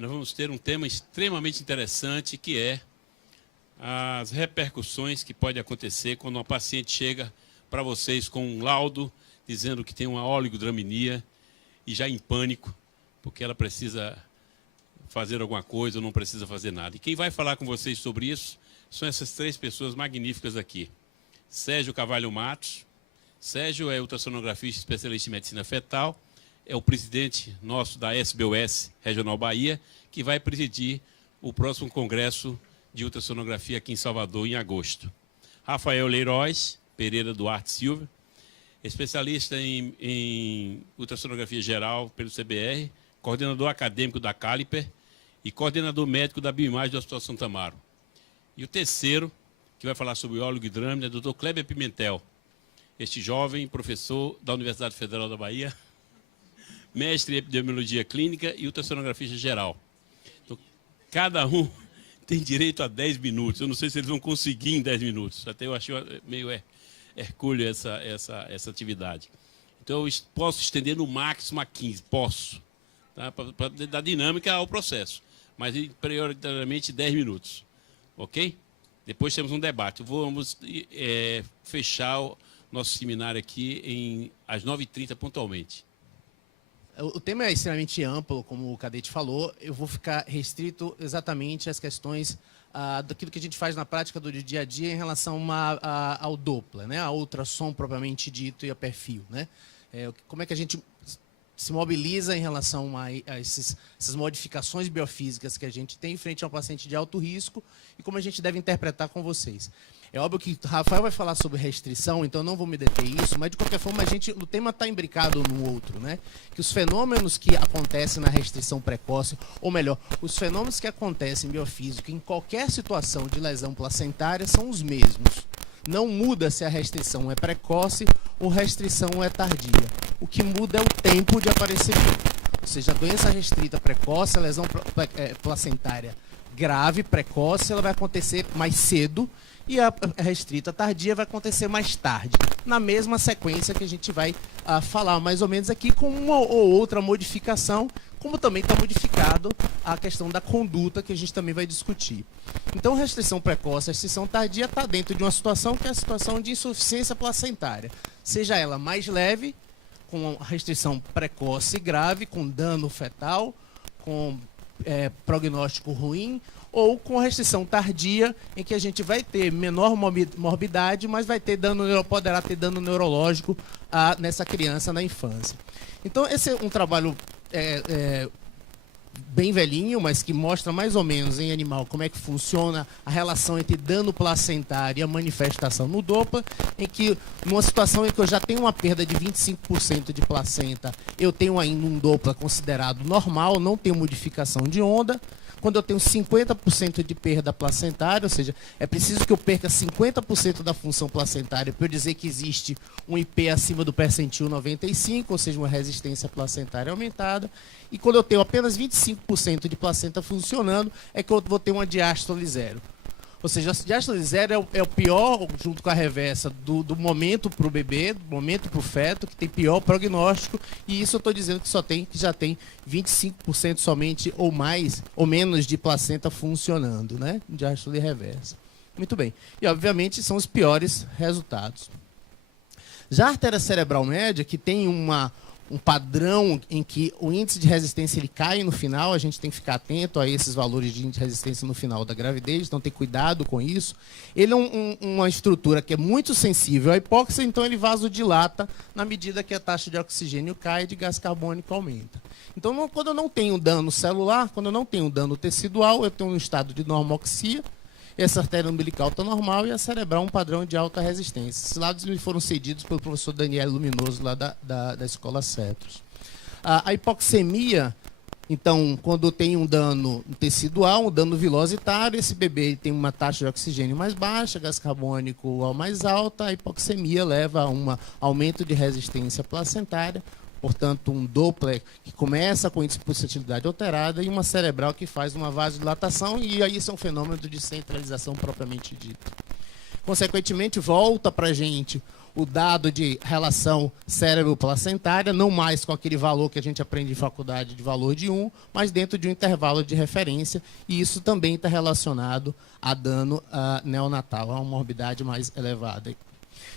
E nós vamos ter um tema extremamente interessante, que é as repercussões que pode acontecer quando uma paciente chega para vocês com um laudo dizendo que tem uma oligodramia e já em pânico, porque ela precisa fazer alguma coisa ou não precisa fazer nada. E quem vai falar com vocês sobre isso são essas três pessoas magníficas aqui. Sérgio Carvalho Matos. Sérgio é ultrassonografista especialista em medicina fetal, é o presidente nosso da SBUS Regional Bahia, que vai presidir o próximo congresso de ultrassonografia aqui em Salvador, em agosto. Rafael Leiroz Pereira Duarte Silva, especialista em ultrassonografia geral pelo CBR, coordenador acadêmico da Caliper e coordenador médico da Bioimagem do Hospital Santa Amaro. E o terceiro, que vai falar sobre oligodramia, é o Dr. Kleber Pimentel, este jovem professor da Universidade Federal da Bahia, mestre em epidemiologia clínica e ultrassonografia geral. Então, cada um tem direito a 10 minutos. Eu não sei se eles vão conseguir em 10 minutos. Até eu achei meio hercúleo essa atividade. Então, eu posso estender no máximo a 15, posso, tá? Para dar dinâmica ao processo. Mas, prioritariamente, 10 minutos. Ok? Depois temos um debate. Vamos fechar o nosso seminário aqui às 9h30 pontualmente. O tema é extremamente amplo, como o Cadete falou. Eu vou ficar restrito exatamente às questões daquilo que a gente faz na prática do dia a dia em relação ao Doppler, né? A ultrassom propriamente dito e a perfil, né? Como é que a gente se mobiliza em relação a essas modificações biofísicas que a gente tem frente a um paciente de alto risco e como a gente deve interpretar com vocês. É óbvio que o Rafael vai falar sobre restrição, então eu não vou me deter isso, mas de qualquer forma o tema está imbricado no outro, né? Que os fenômenos que acontecem na restrição precoce, ou melhor, os fenômenos que acontecem em biofísico em qualquer situação de lesão placentária são os mesmos. Não muda se a restrição é precoce ou restrição é tardia. O que muda é o tempo de aparecimento. Ou seja, a doença restrita precoce, a lesão placentária grave, precoce, ela vai acontecer mais cedo, e a restrita tardia vai acontecer mais tarde, na mesma sequência que a gente vai falar mais ou menos aqui, com uma ou outra modificação, como também está modificado a questão da conduta, que a gente também vai discutir. Então, restrição precoce, restrição tardia está dentro de uma situação que é a situação de insuficiência placentária, seja ela mais leve, com restrição precoce grave, com dano fetal, com prognóstico ruim, ou com restrição tardia, em que a gente vai ter menor morbidade, mas vai ter poderá ter dano neurológico nessa criança na infância. Então, esse é um trabalho bem velhinho, mas que mostra mais ou menos em animal como é que funciona a relação entre dano placentário e a manifestação no Doppler, em que, numa situação em que eu já tenho uma perda de 25% de placenta, eu tenho ainda um Doppler considerado normal, não tenho modificação de onda. Quando eu tenho 50% de perda placentária, ou seja, é preciso que eu perca 50% da função placentária para eu dizer que existe um IP acima do percentil 95, ou seja, uma resistência placentária aumentada. E quando eu tenho apenas 25% de placenta funcionando, é que eu vou ter uma diástole zero. Ou seja, a diástole zero é o pior, junto com a reversa, do momento para o bebê, do momento para o feto, que tem pior prognóstico, e isso eu estou dizendo que já tem 25% somente ou mais, ou menos de placenta funcionando, né? Diástole reversa. Muito bem. E, obviamente, são os piores resultados. Já a artéria cerebral média, que tem um padrão em que o índice de resistência ele cai no final, a gente tem que ficar atento a esses valores de índice de resistência no final da gravidez, então tem cuidado com isso. Ele é uma estrutura que é muito sensível à hipóxia, então ele vasodilata na medida que a taxa de oxigênio cai e de gás carbônico aumenta. Então, quando eu não tenho dano celular, quando eu não tenho dano tecidual, eu tenho um estado de normoxia, essa artéria umbilical está normal e a cerebral um padrão de alta resistência. Esses lados me foram cedidos pelo professor Daniel Luminoso, lá da Escola Cetros. A hipoxemia, então, quando tem um dano tecidual, um dano vilositário, esse bebê tem uma taxa de oxigênio mais baixa, gás carbônico mais alta, a hipoxemia leva a um aumento de resistência placentária, portanto, um Doppler que começa com índice de pulsatilidade alterada e uma cerebral que faz uma vasodilatação, e aí isso é um fenômeno de centralização propriamente dito. Consequentemente, volta para a gente o dado de relação cérebro-placentária, não mais com aquele valor que a gente aprende em faculdade de valor de 1, mas dentro de um intervalo de referência, e isso também está relacionado a dano neonatal, a uma morbidade mais elevada.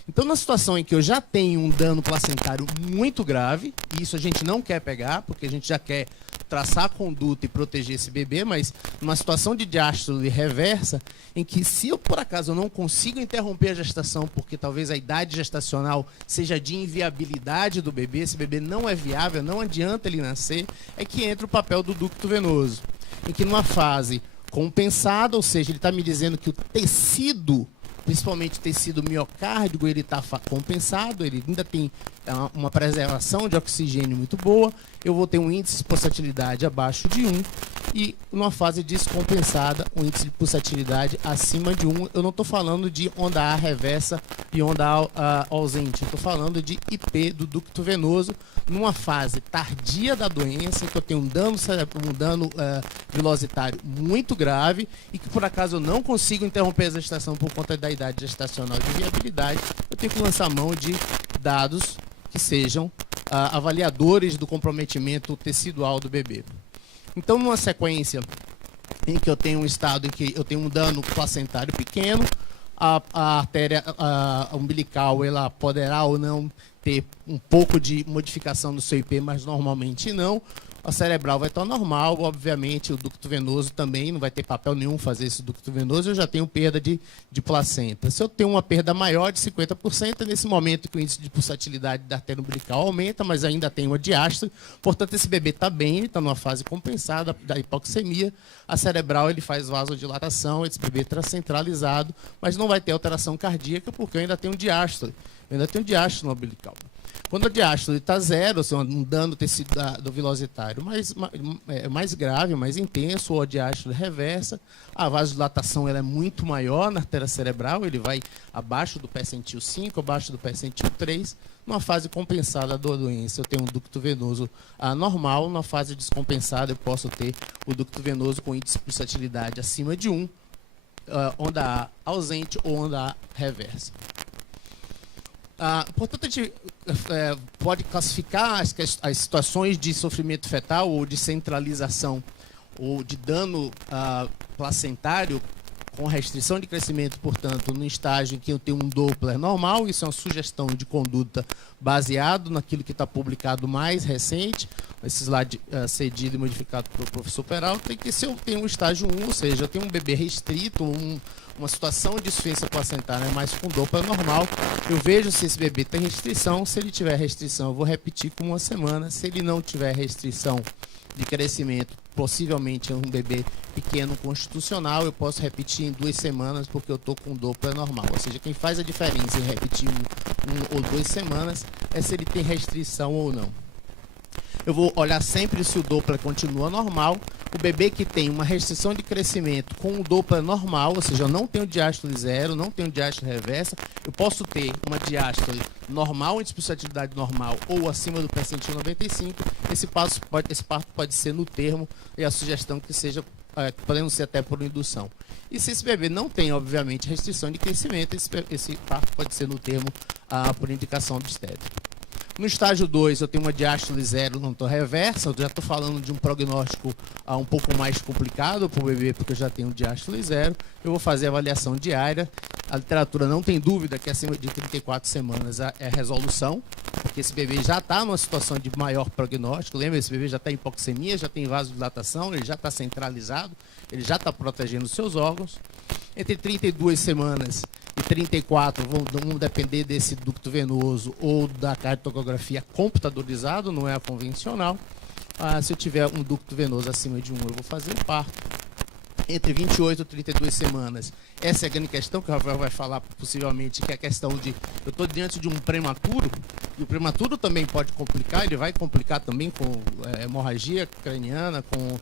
Então, na situação em que eu já tenho um dano placentário muito grave, e isso a gente não quer pegar, porque a gente já quer traçar a conduta e proteger esse bebê, mas numa situação de diástole reversa, em que se eu, por acaso, eu não consigo interromper a gestação, porque talvez a idade gestacional seja de inviabilidade do bebê, esse bebê não é viável, não adianta ele nascer, é que entra o papel do ducto venoso, em que numa fase compensada, ou seja, ele está me dizendo que o tecido, principalmente o tecido miocárdico, ele está compensado, ele ainda tem uma preservação de oxigênio muito boa, eu vou ter um índice de pulsatilidade abaixo de 1 e numa fase descompensada, um índice de pulsatilidade acima de 1. Eu não estou falando de onda A reversa e onda A ausente, eu estou falando de IP do ducto venoso numa fase tardia da doença, que eu tenho um dano velocitário muito grave e que por acaso eu não consigo interromper a gestação por conta da idade gestacional de viabilidade, eu tenho que lançar mão de dados que sejam avaliadores do comprometimento tecidual do bebê. Então, numa sequência em que eu tenho um estado em que eu tenho um dano placentário pequeno, a artéria umbilical ela poderá ou não ter um pouco de modificação do seu IP, mas normalmente não. A cerebral vai estar normal, obviamente o ducto venoso também não vai ter papel nenhum fazer esse ducto venoso, eu já tenho perda de placenta. Se eu tenho uma perda maior de 50%, é nesse momento que o índice de pulsatilidade da artéria umbilical aumenta, mas ainda tem uma diástole, portanto esse bebê está bem, ele está numa fase compensada da hipoxemia, a cerebral ele faz vasodilatação, esse bebê está centralizado, mas não vai ter alteração cardíaca porque eu ainda tenho diástole, no umbilical. Quando a diástole está zero, ou seja, um dano do velocitário mais grave, mais intenso, ou a diástole reversa, a vasodilatação ela é muito maior na artéria cerebral, ele vai abaixo do percentil 5, abaixo do percentil 3. Numa fase compensada da doença, eu tenho um ducto venoso normal, na fase descompensada eu posso ter o ducto venoso com índice de pulsatilidade acima de 1, onda A ausente ou onda A reversa. Portanto, a gente pode classificar as situações de sofrimento fetal ou de centralização ou de dano placentário com restrição de crescimento, portanto, no estágio em que eu tenho um Doppler normal. Isso é uma sugestão de conduta baseado naquilo que está publicado mais recente, esse slide cedido e modificado pelo professor Peralta, que se eu tenho um estágio 1, ou seja, eu tenho um bebê restrito, uma situação de insuficiência placentária, mas com Doppler normal, eu vejo se esse bebê tem restrição. Se ele tiver restrição, eu vou repetir com uma semana. Se ele não tiver restrição de crescimento, possivelmente é um bebê pequeno constitucional, eu posso repetir em 2 semanas, porque eu estou com Doppler normal. Ou seja, quem faz a diferença em repetir um ou 2 semanas é se ele tem restrição ou não. Eu vou olhar sempre se o Doppler continua normal. O bebê que tem uma restrição de crescimento com o Doppler normal, ou seja, eu não tenho diástole zero, não tenho diástole reversa, eu posso ter uma diástole normal, índice de pulsatilidade normal ou acima do percentil 95. Esse parto pode ser no termo, e a sugestão que seja, podendo ser até por indução. E se esse bebê não tem, obviamente, restrição de crescimento, esse parto pode ser no termo por indicação obstétrica. No estágio 2, eu tenho uma diástole zero, não estou reversa, eu já estou falando de um prognóstico um pouco mais complicado para o bebê, porque eu já tenho diástole zero. Eu vou fazer a avaliação diária. A literatura não tem dúvida que acima de 34 semanas é resolução, porque esse bebê já está numa situação de maior prognóstico. Lembra, esse bebê já está em hipoxemia, já tem vasodilatação, ele já está centralizado, ele já está protegendo os seus órgãos. Entre 32 semanas e 34 vão depender desse ducto venoso ou da cardiotocografia computadorizado, não é a convencional. Se eu tiver um ducto venoso acima de 1, eu vou fazer o parto. Entre 28 e 32 semanas, essa é a grande questão que o Rafael vai falar possivelmente, que é a questão de eu estou diante de um prematuro, e o prematuro também pode complicar, ele vai complicar também com hemorragia craniana, com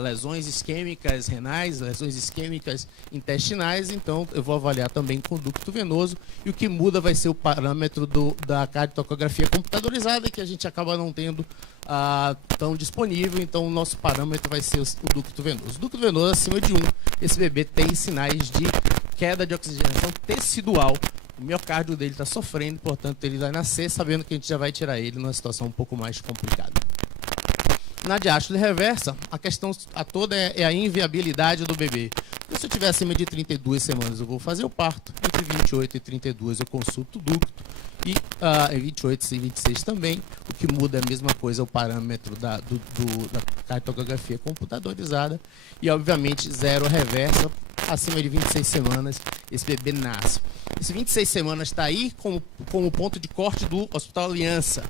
lesões isquêmicas renais, lesões isquêmicas intestinais. Então eu vou avaliar também com o ducto venoso, e o que muda vai ser o parâmetro da cardiotocografia computadorizada, que a gente acaba não tendo tão disponível. Então o nosso parâmetro vai ser o ducto venoso. O ducto venoso acima de 1, esse bebê tem sinais de queda de oxigenação tecidual. O miocárdio dele está sofrendo, portanto, ele vai nascer sabendo que a gente já vai tirar ele numa situação um pouco mais complicada. Na diástole reversa, a questão toda é a inviabilidade do bebê. Se eu tiver acima de 32 semanas, eu vou fazer o parto. Entre 28 e 32, eu consulto o ducto. E 28 e 26 também. O que muda é a mesma coisa, o parâmetro da cartografia computadorizada. E, obviamente, zero reversa. Acima de 26 semanas, esse bebê nasce. Esse 26 semanas está aí como ponto de corte do Hospital Aliança.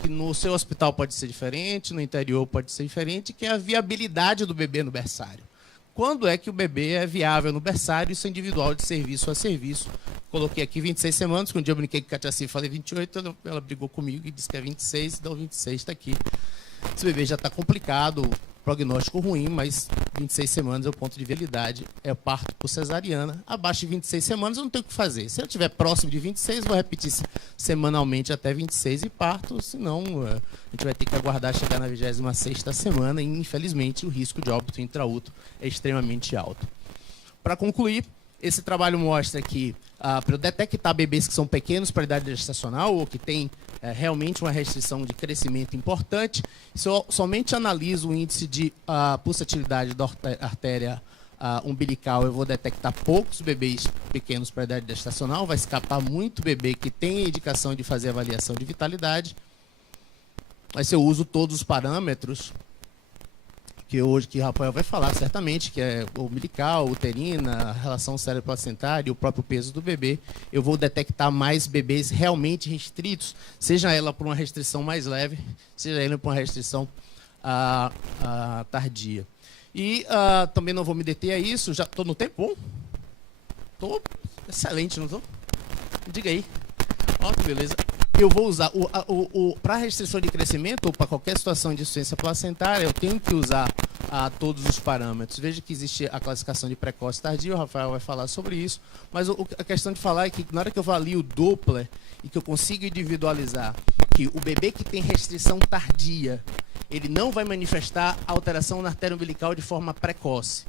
Que no seu hospital pode ser diferente, no interior pode ser diferente, que é a viabilidade do bebê no berçário. Quando é que o bebê é viável no berçário? Isso é individual, de serviço a serviço. Coloquei aqui 26 semanas, quando um dia eu brinquei com a Catiaci e falei 28, ela brigou comigo e disse que é 26, então 26 está aqui. Esse bebê já está complicado, prognóstico ruim, mas 26 semanas é o ponto de viabilidade, é o parto por cesariana. Abaixo de 26 semanas eu não tenho o que fazer. Se eu estiver próximo de 26, vou repetir semanalmente até 26 e parto, senão a gente vai ter que aguardar chegar na 26ª semana e, infelizmente, o risco de óbito intraútero é extremamente alto. Para concluir, esse trabalho mostra que, para eu detectar bebês que são pequenos para a idade gestacional ou que têm realmente uma restrição de crescimento importante, se eu somente analiso o índice de pulsatilidade da artéria umbilical, eu vou detectar poucos bebês pequenos para a idade gestacional, vai escapar muito bebê que tem a indicação de fazer avaliação de vitalidade. Mas se eu uso todos os parâmetros, que o Rafael vai falar certamente, que é o umbilical, uterina, a relação cérebro-placentária e o próprio peso do bebê, eu vou detectar mais bebês realmente restritos, seja ela por uma restrição mais leve, seja ela por uma restrição tardia. E também não vou me deter a isso, já estou no tempo bom? Estou excelente, não estou? Diga aí. Ó, que beleza. Eu vou usar, para restrição de crescimento ou para qualquer situação de insuficiência placentária, eu tenho que usar todos os parâmetros. Veja que existe a classificação de precoce e tardio, o Rafael vai falar sobre isso, mas a questão de falar é que na hora que eu avalio o Doppler e que eu consigo individualizar que o bebê que tem restrição tardia, ele não vai manifestar alteração na artéria umbilical de forma precoce.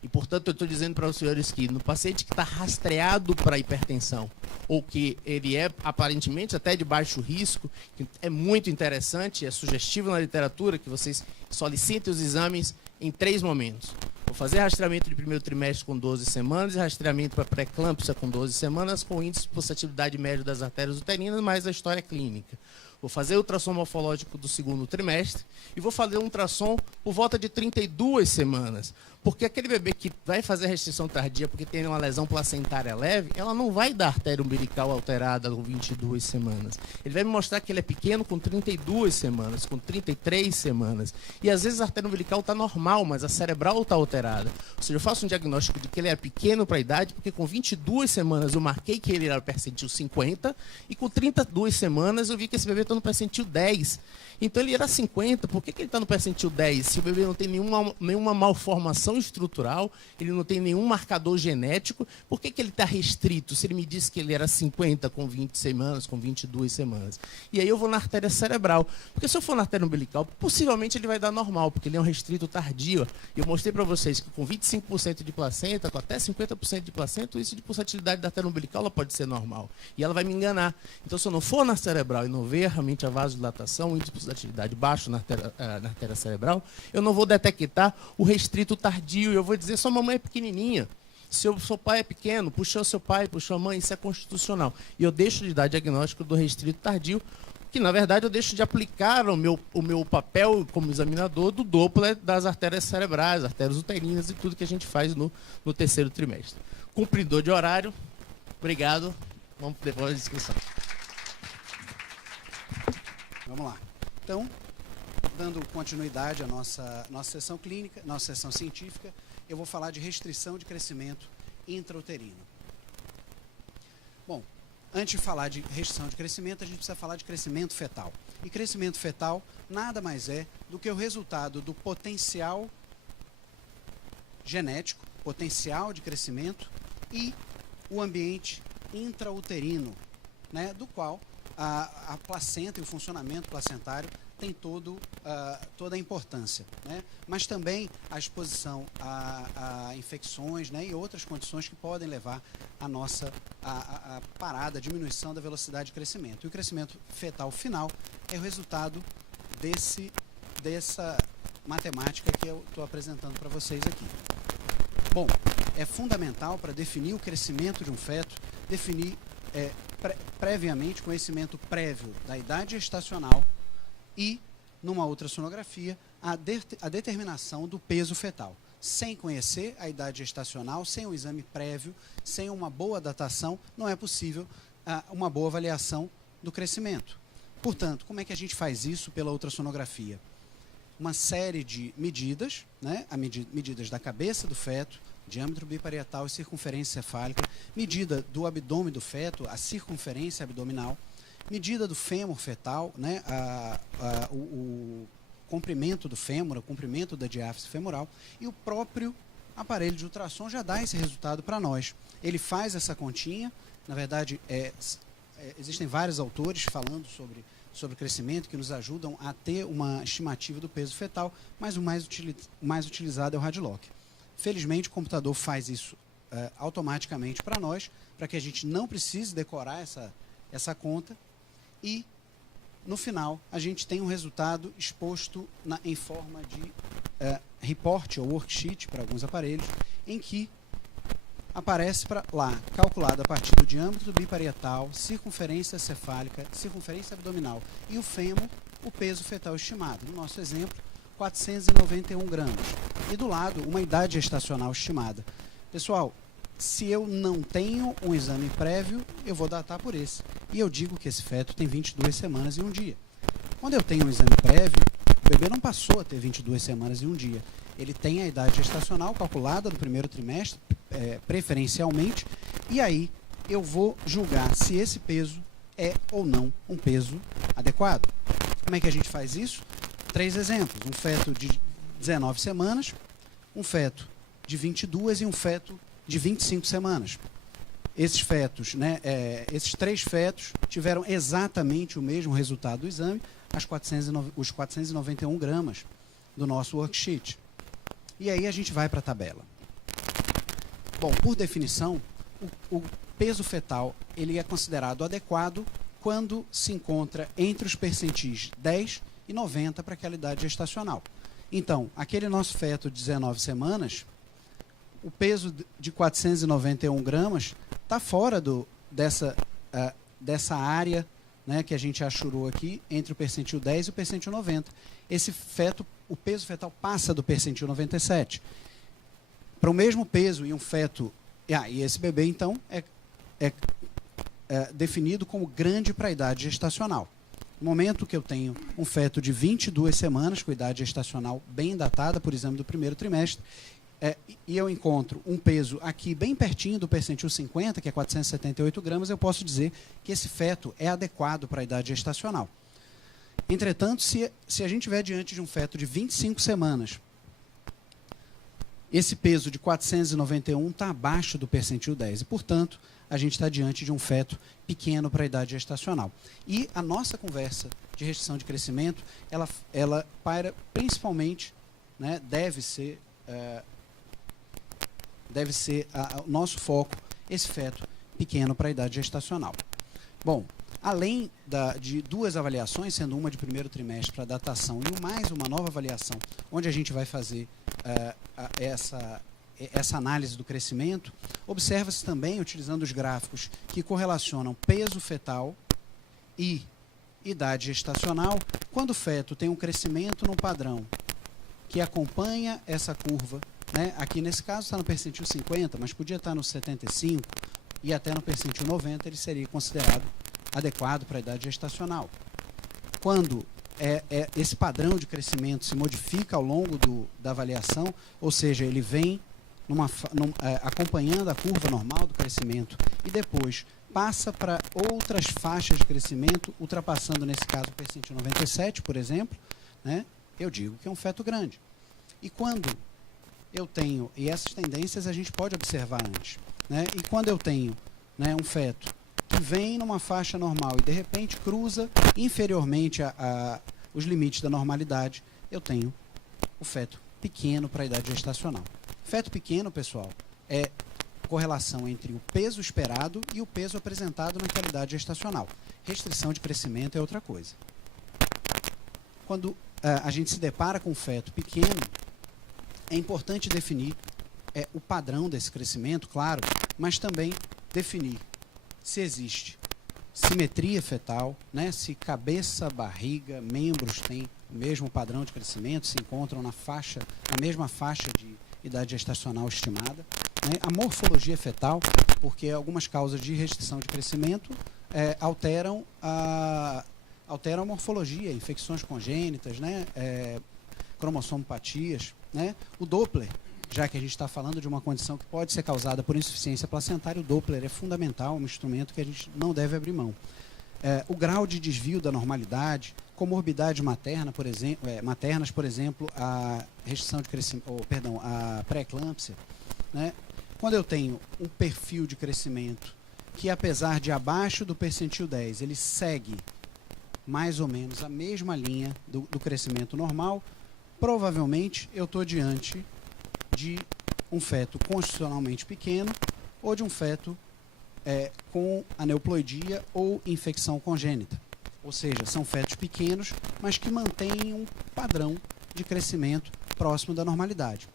E, portanto, eu estou dizendo para os senhores que no paciente que está rastreado para hipertensão, ou que ele é aparentemente até de baixo risco, que é muito interessante, é sugestivo na literatura que vocês solicitem os exames em 3 momentos. Vou fazer rastreamento de primeiro trimestre com 12 semanas e rastreamento para pré-eclâmpsia com 12 semanas, com índice de pulsatividade médio das artérias uterinas, mais a história clínica. Vou fazer ultrassom morfológico do segundo trimestre e vou fazer um ultrassom por volta de 32 semanas. Porque aquele bebê que vai fazer restrição tardia porque tem uma lesão placentária leve, ela não vai dar artéria umbilical alterada com 22 semanas. Ele vai me mostrar que ele é pequeno com 32 semanas, com 33 semanas. E às vezes a artéria umbilical está normal, mas a cerebral está alterada. Ou seja, eu faço um diagnóstico de que ele é pequeno para a idade, porque com 22 semanas eu marquei que ele era percentil 50, e com 32 semanas eu vi que esse bebê está no percentil 10. Então ele era 50, por que ele está no percentil 10? Se o bebê não tem nenhuma malformação estrutural, ele não tem nenhum marcador genético, por que ele está restrito? Se ele me disse que ele era 50 com 20 semanas, com 22 semanas. E aí eu vou na artéria cerebral. Porque se eu for na artéria umbilical, possivelmente ele vai dar normal, porque ele é um restrito tardio. E eu mostrei para vocês que com 25% de placenta, com até 50% de placenta, o índice de pulsatilidade da artéria umbilical ela pode ser normal. E ela vai me enganar. Então, se eu não for na cerebral e não ver realmente a vasodilatação, o índice de pulsatilidade baixo na artéria cerebral, eu não vou detectar o restrito tardio. E eu vou dizer, sua mamãe é pequenininha. Seu pai é pequeno, puxou seu pai, puxou a mãe, isso é constitucional. E eu deixo de dar diagnóstico do restrito tardio, que na verdade eu deixo de aplicar o meu papel como examinador do Doppler das artérias cerebrais, artérias uterinas e tudo que a gente faz no terceiro trimestre. Cumpridor de horário, obrigado. Vamos depois da discussão. Vamos lá. Então, dando continuidade à nossa sessão clínica, nossa sessão científica, eu vou falar de restrição de crescimento intrauterino. Bom, antes de falar de restrição de crescimento, a gente precisa falar de crescimento fetal. E crescimento fetal nada mais é do que o resultado do potencial genético, potencial de crescimento e o ambiente intrauterino, né, do qual a placenta e o funcionamento placentário tem toda a importância, né? Mas também a exposição a infecções, né, e outras condições que podem levar a parada, a diminuição da velocidade de crescimento. E o crescimento fetal final é o resultado dessa matemática que eu estou apresentando para vocês aqui. Bom, é fundamental para definir o crescimento de um feto, definir previamente, conhecimento prévio da idade gestacional e, numa ultrassonografia, a determinação do peso fetal. Sem conhecer a idade gestacional, sem um exame prévio, sem uma boa datação, não é possível uma boa avaliação do crescimento. Portanto, como é que a gente faz isso pela ultrassonografia? Uma série de medidas, né? Medidas da cabeça do feto, diâmetro biparietal e circunferência cefálica, medida do abdômen do feto, a circunferência abdominal, medida do fêmur fetal, né? O comprimento do fêmur, o comprimento da diáfise femoral, e o próprio aparelho de ultrassom já dá esse resultado para nós. Ele faz essa continha, na verdade, existem vários autores falando sobre crescimento que nos ajudam a ter uma estimativa do peso fetal, mas o mais utilizado é o Radlock. Felizmente, o computador faz isso automaticamente para nós, para que a gente não precise decorar essa conta, e no final a gente tem um resultado exposto em forma de report ou worksheet para alguns aparelhos, em que aparece lá, calculado a partir do diâmetro biparietal, circunferência cefálica, circunferência abdominal e o fêmur, o peso fetal estimado. No nosso exemplo, 491 gramas. E do lado, uma idade gestacional estimada. Pessoal, se eu não tenho um exame prévio, eu vou datar por esse. E eu digo que esse feto tem 22 semanas e 1 dia. Quando eu tenho um exame prévio, o bebê não passou a ter 22 semanas e 1 dia. Ele tem a idade gestacional calculada no primeiro trimestre, preferencialmente, e aí eu vou julgar se esse peso é ou não um peso adequado. Como é que a gente faz isso? 3 exemplos. Um feto de 19 semanas, um feto de 22 e um feto de 25 semanas. Esses fetos, né, esses 3 fetos tiveram exatamente o mesmo resultado do exame, os 491 gramas do nosso worksheet. E aí a gente vai para a tabela. Bom, por definição, o peso fetal ele é considerado adequado quando se encontra entre os percentis 10 e 90 para aquela idade gestacional. Então, aquele nosso feto de 19 semanas, o peso de 491 gramas está fora dessa área, né, que a gente achurou aqui, entre o percentil 10 e o percentil 90. Esse feto, o peso fetal passa do percentil 97. Para o mesmo peso e um feto... e esse bebê, então, é definido como grande para a idade gestacional. No momento que eu tenho um feto de 22 semanas, com idade gestacional bem datada, por exame do primeiro trimestre, e eu encontro um peso aqui bem pertinho do percentil 50, que é 478 gramas, eu posso dizer que esse feto é adequado para a idade gestacional. Entretanto, se a gente estiver diante de um feto de 25 semanas, esse peso de 491 está abaixo do percentil 10 e, portanto, a gente está diante de um feto pequeno para a idade gestacional. E a nossa conversa de restrição de crescimento, ela paira principalmente, né, deve ser o nosso foco, esse feto pequeno para a idade gestacional. Bom, além de 2 avaliações, sendo uma de primeiro trimestre para datação e mais uma nova avaliação, onde a gente vai fazer essa análise do crescimento, observa-se também, utilizando os gráficos que correlacionam peso fetal e idade gestacional, quando o feto tem um crescimento no padrão que acompanha essa curva, né? Aqui nesse caso está no percentil 50, mas podia estar no 75 e até no percentil 90, ele seria considerado adequado para a idade gestacional. Quando esse padrão de crescimento se modifica ao longo da avaliação, ou seja, ele vem acompanhando a curva normal do crescimento e depois passa para outras faixas de crescimento, ultrapassando, nesse caso, o percentil 97, por exemplo, né, eu digo que é um feto grande. E quando eu tenho, e essas tendências a gente pode observar antes, né, e quando eu tenho, né, um feto que vem numa faixa normal e de repente cruza inferiormente os limites da normalidade, eu tenho o feto pequeno para a idade gestacional. Feto pequeno, pessoal, é correlação entre o peso esperado e o peso apresentado naquela idade gestacional. Restrição de crescimento é outra coisa. Quando a gente se depara com um feto pequeno, é importante definir o padrão desse crescimento, claro, mas também definir se existe simetria fetal, né? Se cabeça, barriga, membros têm o mesmo padrão de crescimento, se encontram na mesma faixa de idade gestacional estimada, né? A morfologia fetal, porque algumas causas de restrição de crescimento alteram a morfologia, infecções congênitas, né? Cromossomopatias, né? O Doppler, já que a gente está falando de uma condição que pode ser causada por insuficiência placentária, o Doppler é fundamental, um instrumento que a gente não deve abrir mão. O grau de desvio da normalidade, comorbidade materna, por exemplo, maternas, por exemplo, a restrição de crescimento, a pré-eclâmpsia, né? Quando eu tenho um perfil de crescimento que, apesar de abaixo do percentil 10, ele segue mais ou menos a mesma linha do crescimento normal, provavelmente eu estou diante de um feto constitucionalmente pequeno ou de um feto com aneuploidia ou infecção congênita. Ou seja, são fetos pequenos, mas que mantêm um padrão de crescimento próximo da normalidade.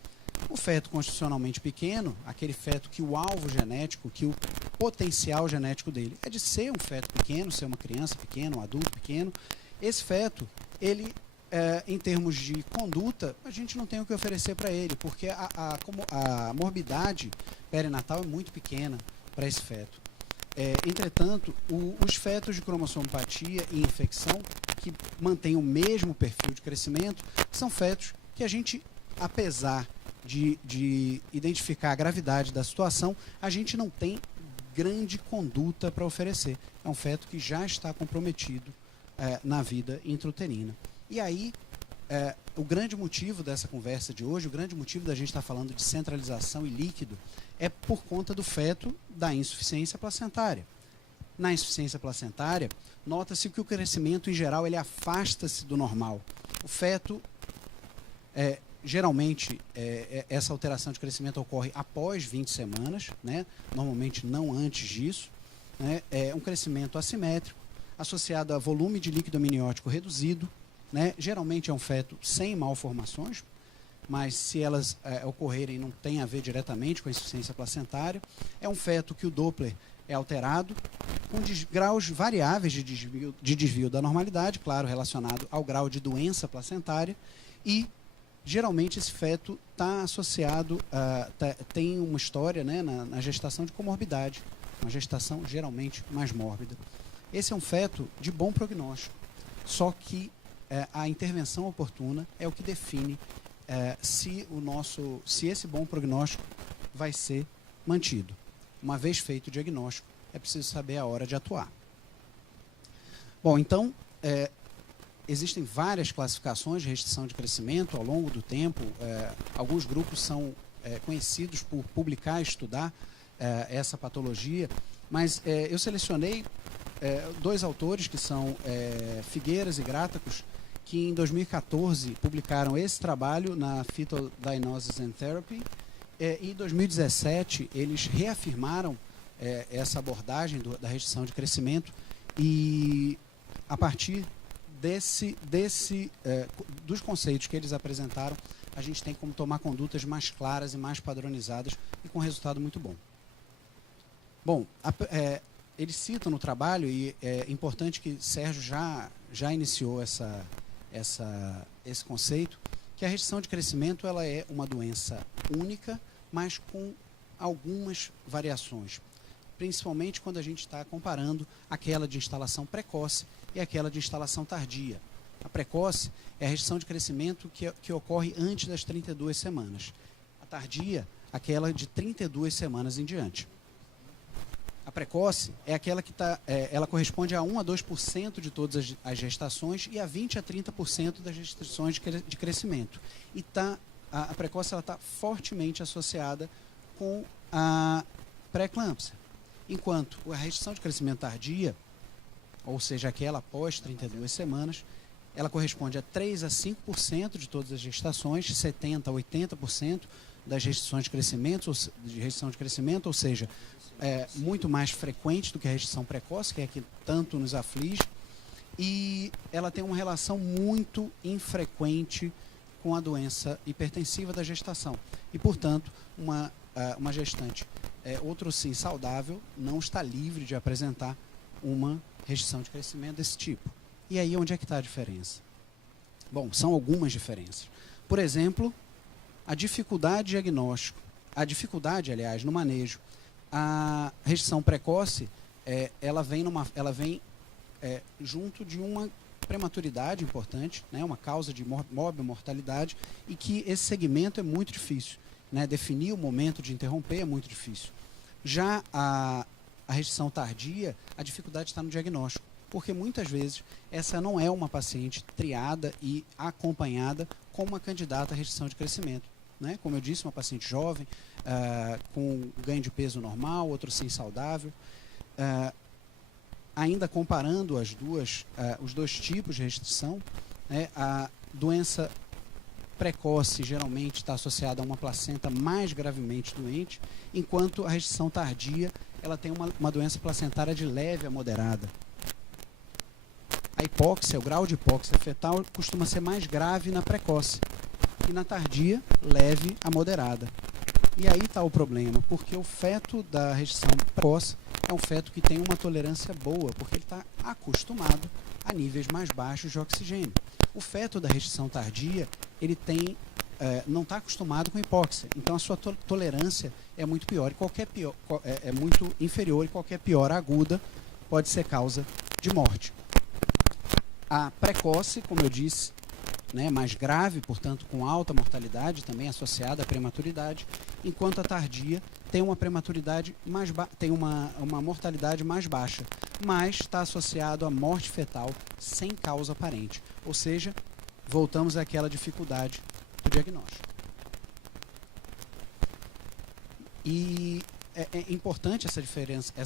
O feto constitucionalmente pequeno, aquele feto que o alvo genético, que o potencial genético dele é de ser um feto pequeno, ser uma criança pequena, um adulto pequeno, esse feto, ele em termos de conduta, a gente não tem o que oferecer para ele, porque a morbidade perinatal é muito pequena para esse feto. Entretanto, os fetos de cromossomopatia e infecção, que mantêm o mesmo perfil de crescimento, são fetos que a gente, apesar de identificar a gravidade da situação, a gente não tem grande conduta para oferecer. É um feto que já está comprometido na vida intrauterina. E aí, o grande motivo dessa conversa de hoje, o grande motivo da gente estar falando de centralização e líquido, é por conta do feto da insuficiência placentária. Na insuficiência placentária, nota-se que o crescimento, em geral, ele afasta-se do normal. O feto, geralmente, essa alteração de crescimento ocorre após 20 semanas, né? Normalmente não antes disso. Né? É um crescimento assimétrico, associado a volume de líquido amniótico reduzido, né? Geralmente é um feto sem malformações, mas se elas ocorrerem não tem a ver diretamente com a insuficiência placentária. É um feto que o Doppler é alterado, com graus variáveis de desvio da normalidade, claro, relacionado ao grau de doença placentária, e geralmente esse feto está associado, tem uma história, né, na gestação de comorbidade, uma gestação geralmente mais mórbida. Esse é um feto de bom prognóstico, só que a intervenção oportuna é o que define se esse bom prognóstico vai ser mantido. Uma vez feito o diagnóstico, é preciso saber a hora de atuar. Bom, então, existem várias classificações de restrição de crescimento ao longo do tempo. Alguns grupos são conhecidos por publicar e estudar essa patologia, mas eu selecionei dois autores, que são Figueiras e Grátakos, que em 2014 publicaram esse trabalho na Fetal Diagnosis and Therapy, e em 2017 eles reafirmaram essa abordagem da restrição de crescimento, e a partir dos conceitos que eles apresentaram, a gente tem como tomar condutas mais claras e mais padronizadas e com resultado muito bom. Bom, eles citam no trabalho, e é importante que Sérgio já iniciou esse conceito, que a restrição de crescimento ela é uma doença única, mas com algumas variações, principalmente quando a gente está comparando aquela de instalação precoce e aquela de instalação tardia. A precoce é a restrição de crescimento que ocorre antes das 32 semanas. A tardia, aquela de 32 semanas em diante. A precoce é aquela que ela corresponde a 1 a 2% de todas as gestações e a 20 a 30% das restrições de crescimento. E a precoce está fortemente associada com a pré-eclâmpsia. Enquanto a restrição de crescimento tardia, ou seja, aquela após 32 semanas, ela corresponde a 3 a 5% de todas as gestações, 70% a 80% das restrições de crescimento, ou seja, muito mais frequente do que a restrição precoce, que é a que tanto nos aflige, e ela tem uma relação muito infrequente com a doença hipertensiva da gestação. E, portanto, uma gestante outro sim saudável não está livre de apresentar uma restrição de crescimento desse tipo. E aí onde é que está a diferença? Bom, são algumas diferenças. Por exemplo, a dificuldade diagnóstico, a dificuldade, aliás, no manejo. A restrição precoce, ela vem junto de uma prematuridade importante, né, uma causa de morbimortalidade, e que esse segmento é muito difícil. Né, definir o momento de interromper é muito difícil. Já a restrição tardia, a dificuldade está no diagnóstico, porque muitas vezes essa não é uma paciente triada e acompanhada como uma candidata à restrição de crescimento. Né? Como eu disse, uma paciente jovem, com ganho de peso normal, outro sim saudável. Ainda comparando os dois tipos de restrição, né? A doença precoce geralmente está associada a uma placenta mais gravemente doente, enquanto a restrição tardia ela tem uma doença placentária de leve a moderada. A hipóxia, o grau de hipóxia fetal costuma ser mais grave na precoce e na tardia, leve a moderada. E aí está o problema, porque o feto da restrição precoce é um feto que tem uma tolerância boa, porque ele está acostumado a níveis mais baixos de oxigênio. O feto da restrição tardia, ele não está acostumado com hipóxia, então a sua tolerância é muito pior, é muito inferior, e qualquer piora aguda pode ser causa de morte. A precoce, como eu disse, né, mais grave, portanto com alta mortalidade, também associada à prematuridade, enquanto a tardia tem uma prematuridade tem uma mortalidade mais baixa, mas está associado à morte fetal sem causa aparente. Ou seja, voltamos àquela dificuldade do diagnóstico. E é importante essa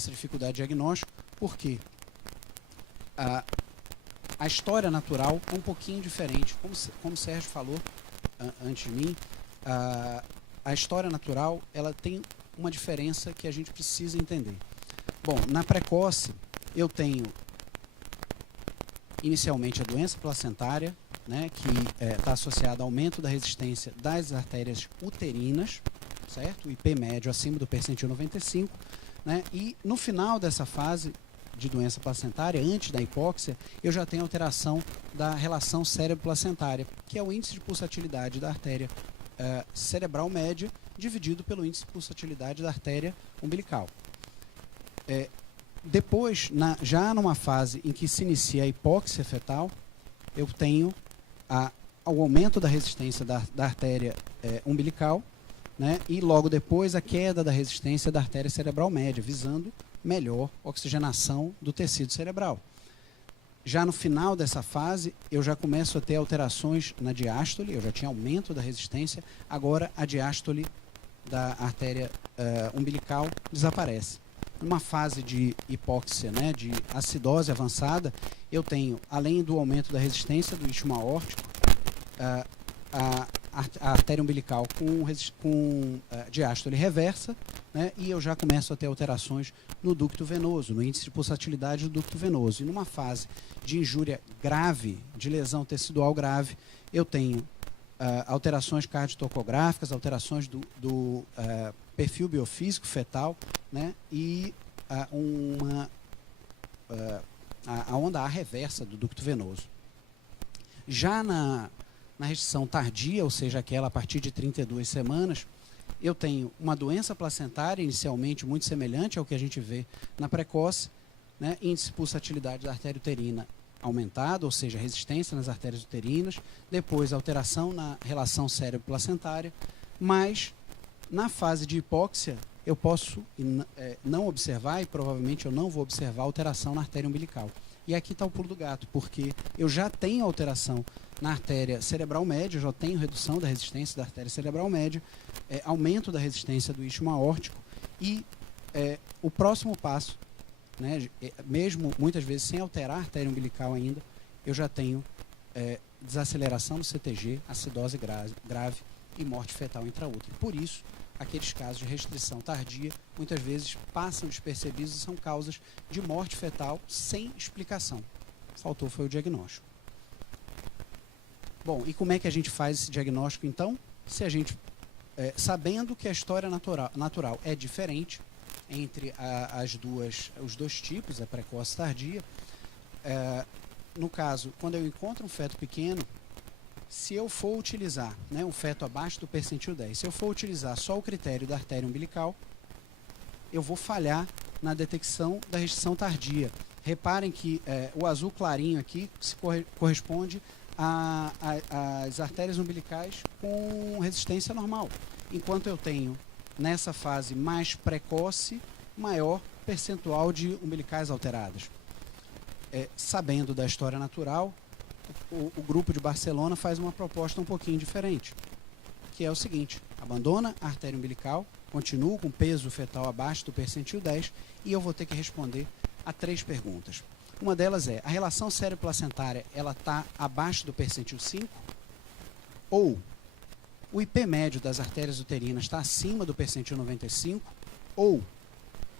dificuldade de diagnóstico, porque a história natural é um pouquinho diferente. Como o Sérgio falou antes de mim, a história natural ela tem uma diferença que a gente precisa entender. Bom, na precoce, eu tenho inicialmente a doença placentária, né, que está associada ao aumento da resistência das artérias uterinas, certo? O IP médio acima do percentil 95, né? E no final dessa fase de doença placentária, antes da hipóxia, eu já tenho alteração da relação cérebro-placentária, que é o índice de pulsatilidade da artéria cerebral média dividido pelo índice de pulsatilidade da artéria umbilical. Depois, já numa fase em que se inicia a hipóxia fetal, eu tenho o aumento da resistência da artéria umbilical, né, e logo depois a queda da resistência da artéria cerebral média, visando melhor oxigenação do tecido cerebral. Já no final dessa fase, eu já começo a ter alterações na diástole, eu já tinha aumento da resistência, agora a diástole da artéria umbilical desaparece. Numa fase de hipóxia, né, de acidose avançada, eu tenho, além do aumento da resistência do istmo aórtico, a artéria umbilical com diástole reversa, né, e eu já começo a ter alterações no ducto venoso, no índice de pulsatilidade do ducto venoso. E numa fase de injúria grave, de lesão tecidual grave, eu tenho alterações cardiotocográficas, alterações do perfil biofísico fetal, né, e a onda A reversa do ducto venoso. Já na restrição tardia, ou seja, aquela a partir de 32 semanas, eu tenho uma doença placentária, inicialmente muito semelhante ao que a gente vê na precoce, né, índice de pulsatilidade da artéria uterina aumentado, ou seja, resistência nas artérias uterinas, depois alteração na relação cérebro-placentária, mas na fase de hipóxia eu posso não observar, e provavelmente eu não vou observar alteração na artéria umbilical. E aqui está o pulo do gato, porque eu já tenho alteração na artéria cerebral média, já tenho redução da resistência da artéria cerebral média, aumento da resistência do istmo aórtico, e o próximo passo, né, mesmo muitas vezes sem alterar a artéria umbilical ainda, eu já tenho desaceleração do CTG, acidose grave e morte fetal intraútero. Por isso, aqueles casos de restrição tardia muitas vezes passam despercebidos e são causas de morte fetal sem explicação. Faltou foi o diagnóstico. Bom, e como é que a gente faz esse diagnóstico então? Se a gente, sabendo que a história natural é diferente entre os dois tipos, a precoce e tardia, no caso, quando eu encontro um feto pequeno, se eu for utilizar um feto abaixo do percentil 10, se eu for utilizar só o critério da artéria umbilical, eu vou falhar na detecção da restrição tardia. Reparem que o azul clarinho aqui corresponde às artérias umbilicais com resistência normal, enquanto eu tenho, nessa fase mais precoce, maior percentual de umbilicais alteradas. Sabendo da história natural, o grupo de Barcelona faz uma proposta um pouquinho diferente, que é o seguinte: abandona a artéria umbilical, continuo com peso fetal abaixo do percentil 10 e eu vou ter que responder a 3 perguntas. Uma delas é: a relação cérebro-placentária ela está abaixo do percentil 5? Ou o IP médio das artérias uterinas está acima do percentil 95? Ou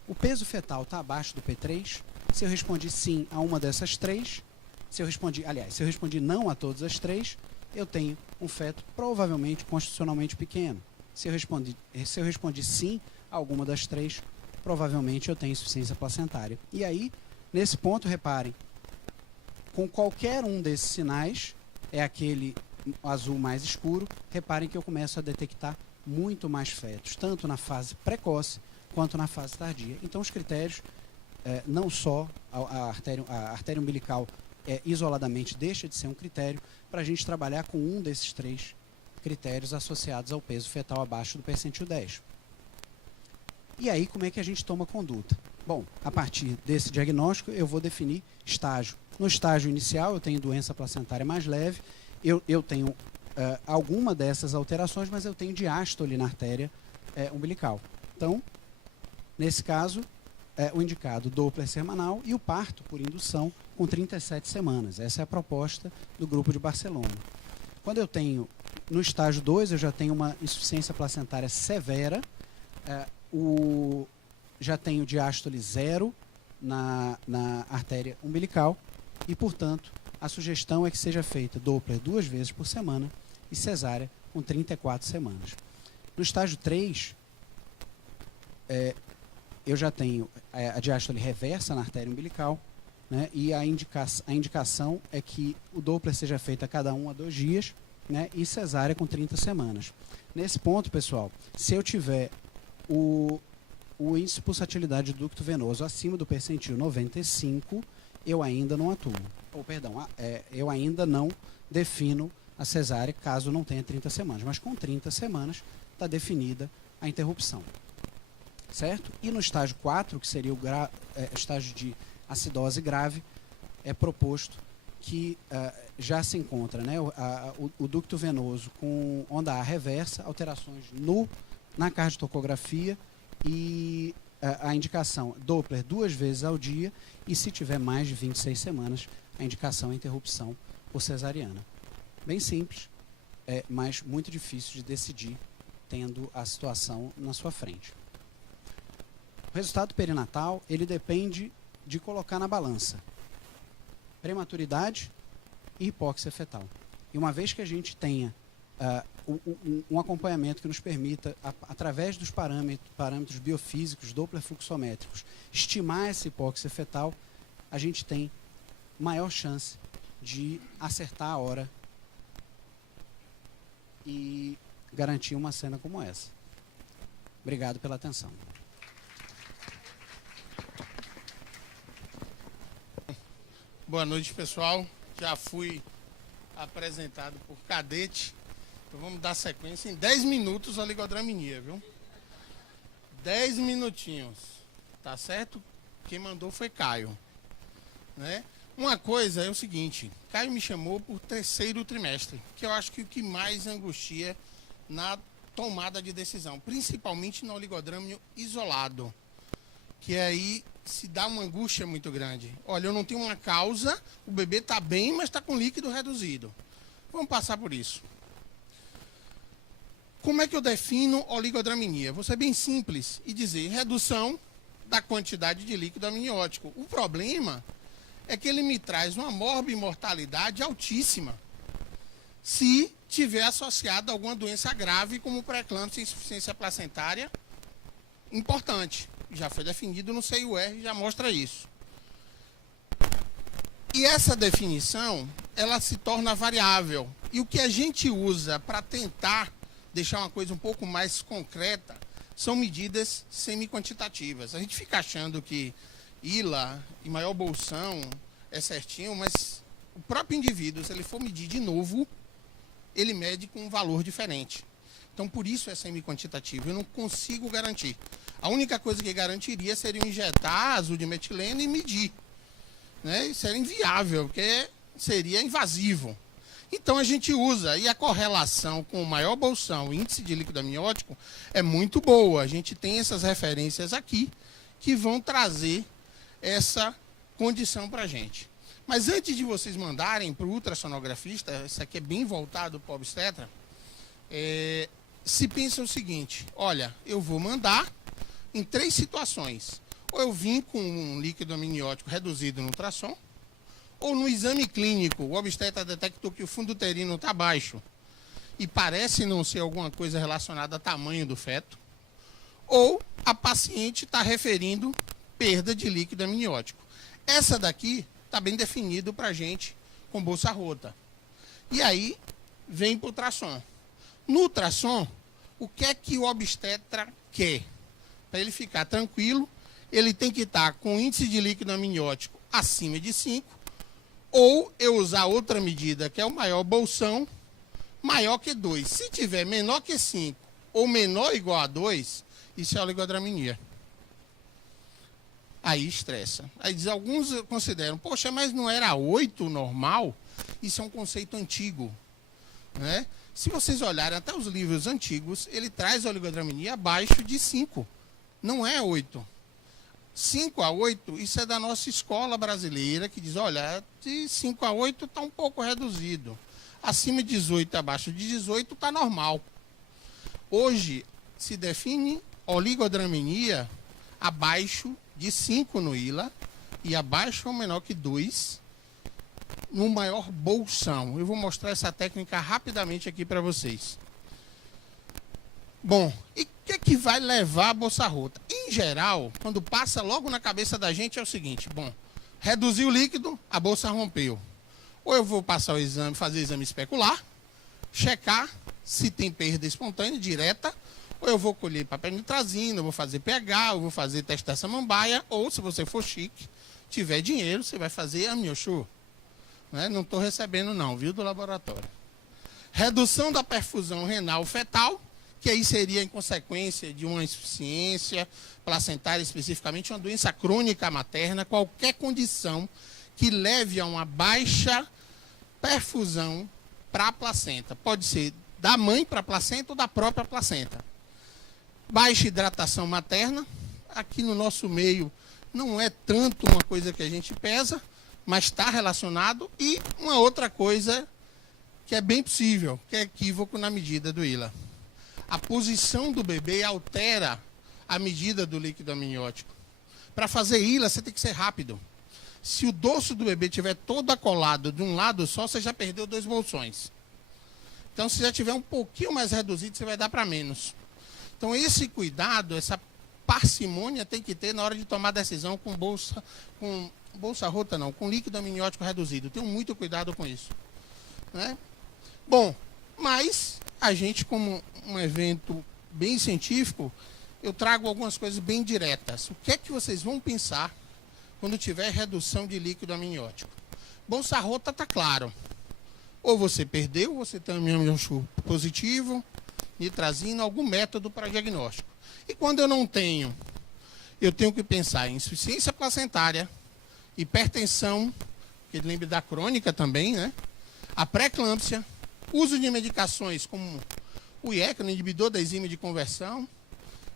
o peso fetal está abaixo do P3? Se eu respondi sim a uma dessas 3, se eu respondi não a todas as 3, eu tenho um feto provavelmente constitucionalmente pequeno. Se eu respondi sim a alguma das 3, provavelmente eu tenho insuficiência placentária. E aí, nesse ponto, reparem, com qualquer um desses sinais, é aquele azul mais escuro, reparem que eu começo a detectar muito mais fetos, tanto na fase precoce quanto na fase tardia. Então, os critérios, não só a artéria umbilical isoladamente deixa de ser um critério para a gente trabalhar com um desses 3 critérios associados ao peso fetal abaixo do percentil 10. E aí, como é que a gente toma conduta? Bom, a partir desse diagnóstico, eu vou definir estágio. No estágio inicial, eu tenho doença placentária mais leve, eu tenho alguma dessas alterações, mas eu tenho diástole na artéria umbilical. Então, nesse caso, o indicado Doppler semanal e o parto por indução com 37 semanas. Essa é a proposta do grupo de Barcelona. Quando eu tenho, no estágio 2, eu já tenho uma insuficiência placentária severa, já tenho diástole 0 na artéria umbilical e, portanto, a sugestão é que seja feita Doppler 2 vezes por semana e cesárea com 34 semanas. No estágio 3, eu já tenho a diástole reversa na artéria umbilical, né, e a indicação é que o Doppler seja feito a cada 1 a 2 dias, né, e cesárea com 30 semanas. Nesse ponto, pessoal, se eu tiver o índice de pulsatilidade do ducto venoso acima do percentil 95, eu ainda não atuo. Eu ainda não defino a cesárea caso não tenha 30 semanas. Mas com 30 semanas está definida a interrupção. Certo? E no estágio 4, que seria o estágio de acidose grave, é proposto que já se encontra, né, o ducto venoso com onda A reversa, alterações na cardiotocografia e a indicação Doppler 2 vezes ao dia e, se tiver mais de 26 semanas, a indicação é interrupção por cesariana. Bem simples, mas muito difícil de decidir tendo a situação na sua frente. O resultado perinatal, ele depende de colocar na balança prematuridade e hipóxia fetal. E uma vez que a gente tenha um acompanhamento que nos permita, através dos parâmetros biofísicos, Doppler fluxométricos, estimar essa hipóxia fetal, a gente tem maior chance de acertar a hora e garantir uma cena como essa. Obrigado pela atenção. Boa noite, pessoal. Já fui apresentado por Cadete. Então vamos dar sequência em 10 minutos a oligodramia, viu? 10 minutinhos. Tá certo? Quem mandou foi Caio. Né? Uma coisa é o seguinte, Caio me chamou por 3º trimestre, que eu acho que o que mais angustia na tomada de decisão, principalmente no oligodrâmio isolado, que aí se dá uma angústia muito grande. Olha, eu não tenho uma causa, o bebê está bem, mas está com líquido reduzido. Vamos passar por isso. Como é que eu defino oligodraminia? Vou ser bem simples e dizer redução da quantidade de líquido amniótico. O problema é que ele me traz uma morbimortalidade altíssima se tiver associado a alguma doença grave, como pré-eclâmpsia e insuficiência placentária, importante. Já foi definido no CIUR, já mostra isso. E essa definição, ela se torna variável. E o que a gente usa para tentar deixar uma coisa um pouco mais concreta são medidas semi-quantitativas. A gente fica achando que ILA e maior bolsão é certinho, mas o próprio indivíduo, se ele for medir de novo, ele mede com um valor diferente. Então, por isso é semi-quantitativo. Eu não consigo garantir. A única coisa que garantiria seria injetar azul de metileno e medir. Né? Isso era inviável, porque seria invasivo. Então, a gente usa, e a correlação com o maior bolsão, o índice de líquido amniótico, é muito boa. A gente tem essas referências aqui que vão trazer essa condição para a gente. Mas antes de vocês mandarem para o ultrassonografista, isso aqui é bem voltado para o obstetra, se pensa o seguinte: olha, eu vou mandar em 3 situações. Ou eu vim com um líquido amniótico reduzido no ultrassom, ou no exame clínico, o obstetra detectou que o fundo uterino está baixo e parece não ser alguma coisa relacionada ao tamanho do feto, ou a paciente está referindo perda de líquido amniótico. Essa daqui está bem definido para a gente com bolsa rota. E aí vem para o ultrassom. No ultrassom, o que é que o obstetra quer? Para ele ficar tranquilo, ele tem que estar com índice de líquido amniótico acima de 5, ou eu usar outra medida, que é o maior bolsão, maior que 2. Se tiver menor que 5 ou menor ou igual a 2, isso é oligodraminia. Aí estressa. Aí alguns consideram, poxa, mas não era 8 normal? Isso é um conceito antigo. Né? Se vocês olharem até os livros antigos, ele traz a oligodraminia abaixo de 5. Não é 8. 5 a 8, isso é da nossa escola brasileira, que diz, olha, de 5 a 8 está um pouco reduzido. Acima de 18 e abaixo de 18 está normal. Hoje se define oligodraminia abaixo de 5 no ILA e abaixo ou menor que 2 no maior bolsão. Eu vou mostrar essa técnica rapidamente aqui para vocês. Bom, e o que vai levar a bolsa rota? Em geral, quando passa logo na cabeça da gente é o seguinte: bom, reduziu o líquido, a bolsa rompeu. Ou eu vou passar o exame, fazer o exame especular, checar se tem perda espontânea, direta, ou eu vou colher papel nitrazina, eu vou fazer pH, eu vou fazer teste da samambaia, ou se você for chique, tiver dinheiro, você vai fazer amnioshu. Né? Não estou recebendo não, viu, do laboratório. Redução da perfusão renal fetal, que aí seria em consequência de uma insuficiência placentária, especificamente uma doença crônica materna, qualquer condição que leve a uma baixa perfusão para a placenta. Pode ser da mãe para a placenta ou da própria placenta. Baixa hidratação materna, aqui no nosso meio não é tanto uma coisa que a gente pesa, mas está relacionado. E uma outra coisa que é bem possível, que é equívoco na medida do ILA. A posição do bebê altera a medida do líquido amniótico. Para fazer ILA, você tem que ser rápido. Se o dorso do bebê estiver todo acolado de um lado só, você já perdeu 2 bolsões. Então, se já tiver um pouquinho mais reduzido, você vai dar para menos. Então, esse cuidado, essa parcimônia tem que ter na hora de tomar decisão com bolsa rota, não, com líquido amniótico reduzido. Tenham muito cuidado com isso. Né? Bom, mas a gente, como um evento bem científico, eu trago algumas coisas bem diretas. O que é que vocês vão pensar quando tiver redução de líquido amniótico? Bolsa rota está claro. Ou você perdeu, você tem amniótico positivo, nitrazina, algum método para diagnóstico. E quando eu não tenho, eu tenho que pensar em insuficiência placentária, hipertensão, que lembra da crônica também, né? A pré-eclâmpsia, uso de medicações como o IECA, o inibidor da enzima de conversão,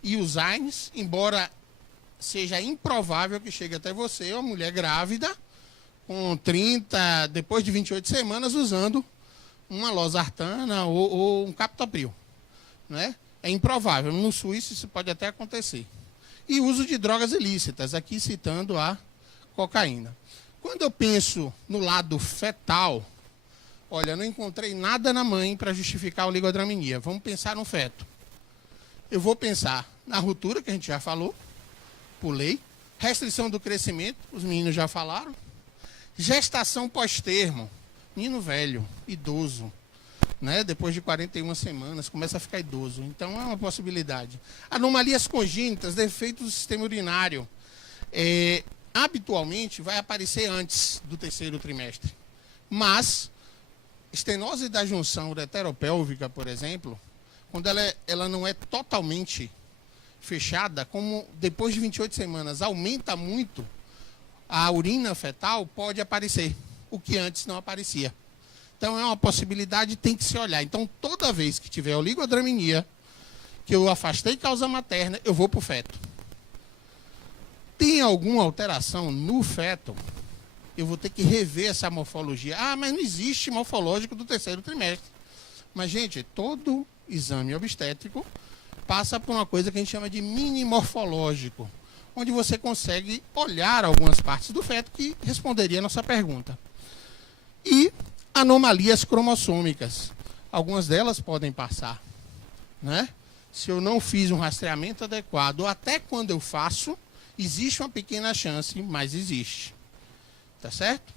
e os AINES, embora seja improvável que chegue até você uma mulher grávida, com 30, depois de 28 semanas, usando uma losartana ou um captopril. Né? É improvável. No SUS isso pode até acontecer. E uso de drogas ilícitas, aqui citando a cocaína. Quando eu penso no lado fetal, olha, eu não encontrei nada na mãe para justificar a oligodramia. Vamos pensar no feto. Eu vou pensar na ruptura, que a gente já falou, pulei. Restrição do crescimento, os meninos já falaram. Gestação pós-termo, menino velho, idoso, né? Depois de 41 semanas, começa a ficar idoso. Então, é uma possibilidade. Anomalias congênitas, defeitos do sistema urinário. Habitualmente, vai aparecer antes do 3º trimestre. Mas, estenose da junção ureteropélvica, por exemplo, quando ela não é totalmente fechada, como depois de 28 semanas aumenta muito, a urina fetal pode aparecer, o que antes não aparecia. Então, é uma possibilidade, tem que se olhar. Então, toda vez que tiver oligodramia, que eu afastei causa materna, eu vou para o feto. Tem alguma alteração no feto, eu vou ter que rever essa morfologia. Ah, mas não existe morfológico do 3º trimestre. Mas, gente, todo exame obstétrico passa por uma coisa que a gente chama de mini morfológico, onde você consegue olhar algumas partes do feto que responderia a nossa pergunta. E anomalias cromossômicas. Algumas delas podem passar. Né? Se eu não fiz um rastreamento adequado, ou até quando eu faço, existe uma pequena chance, mas existe. Tá certo?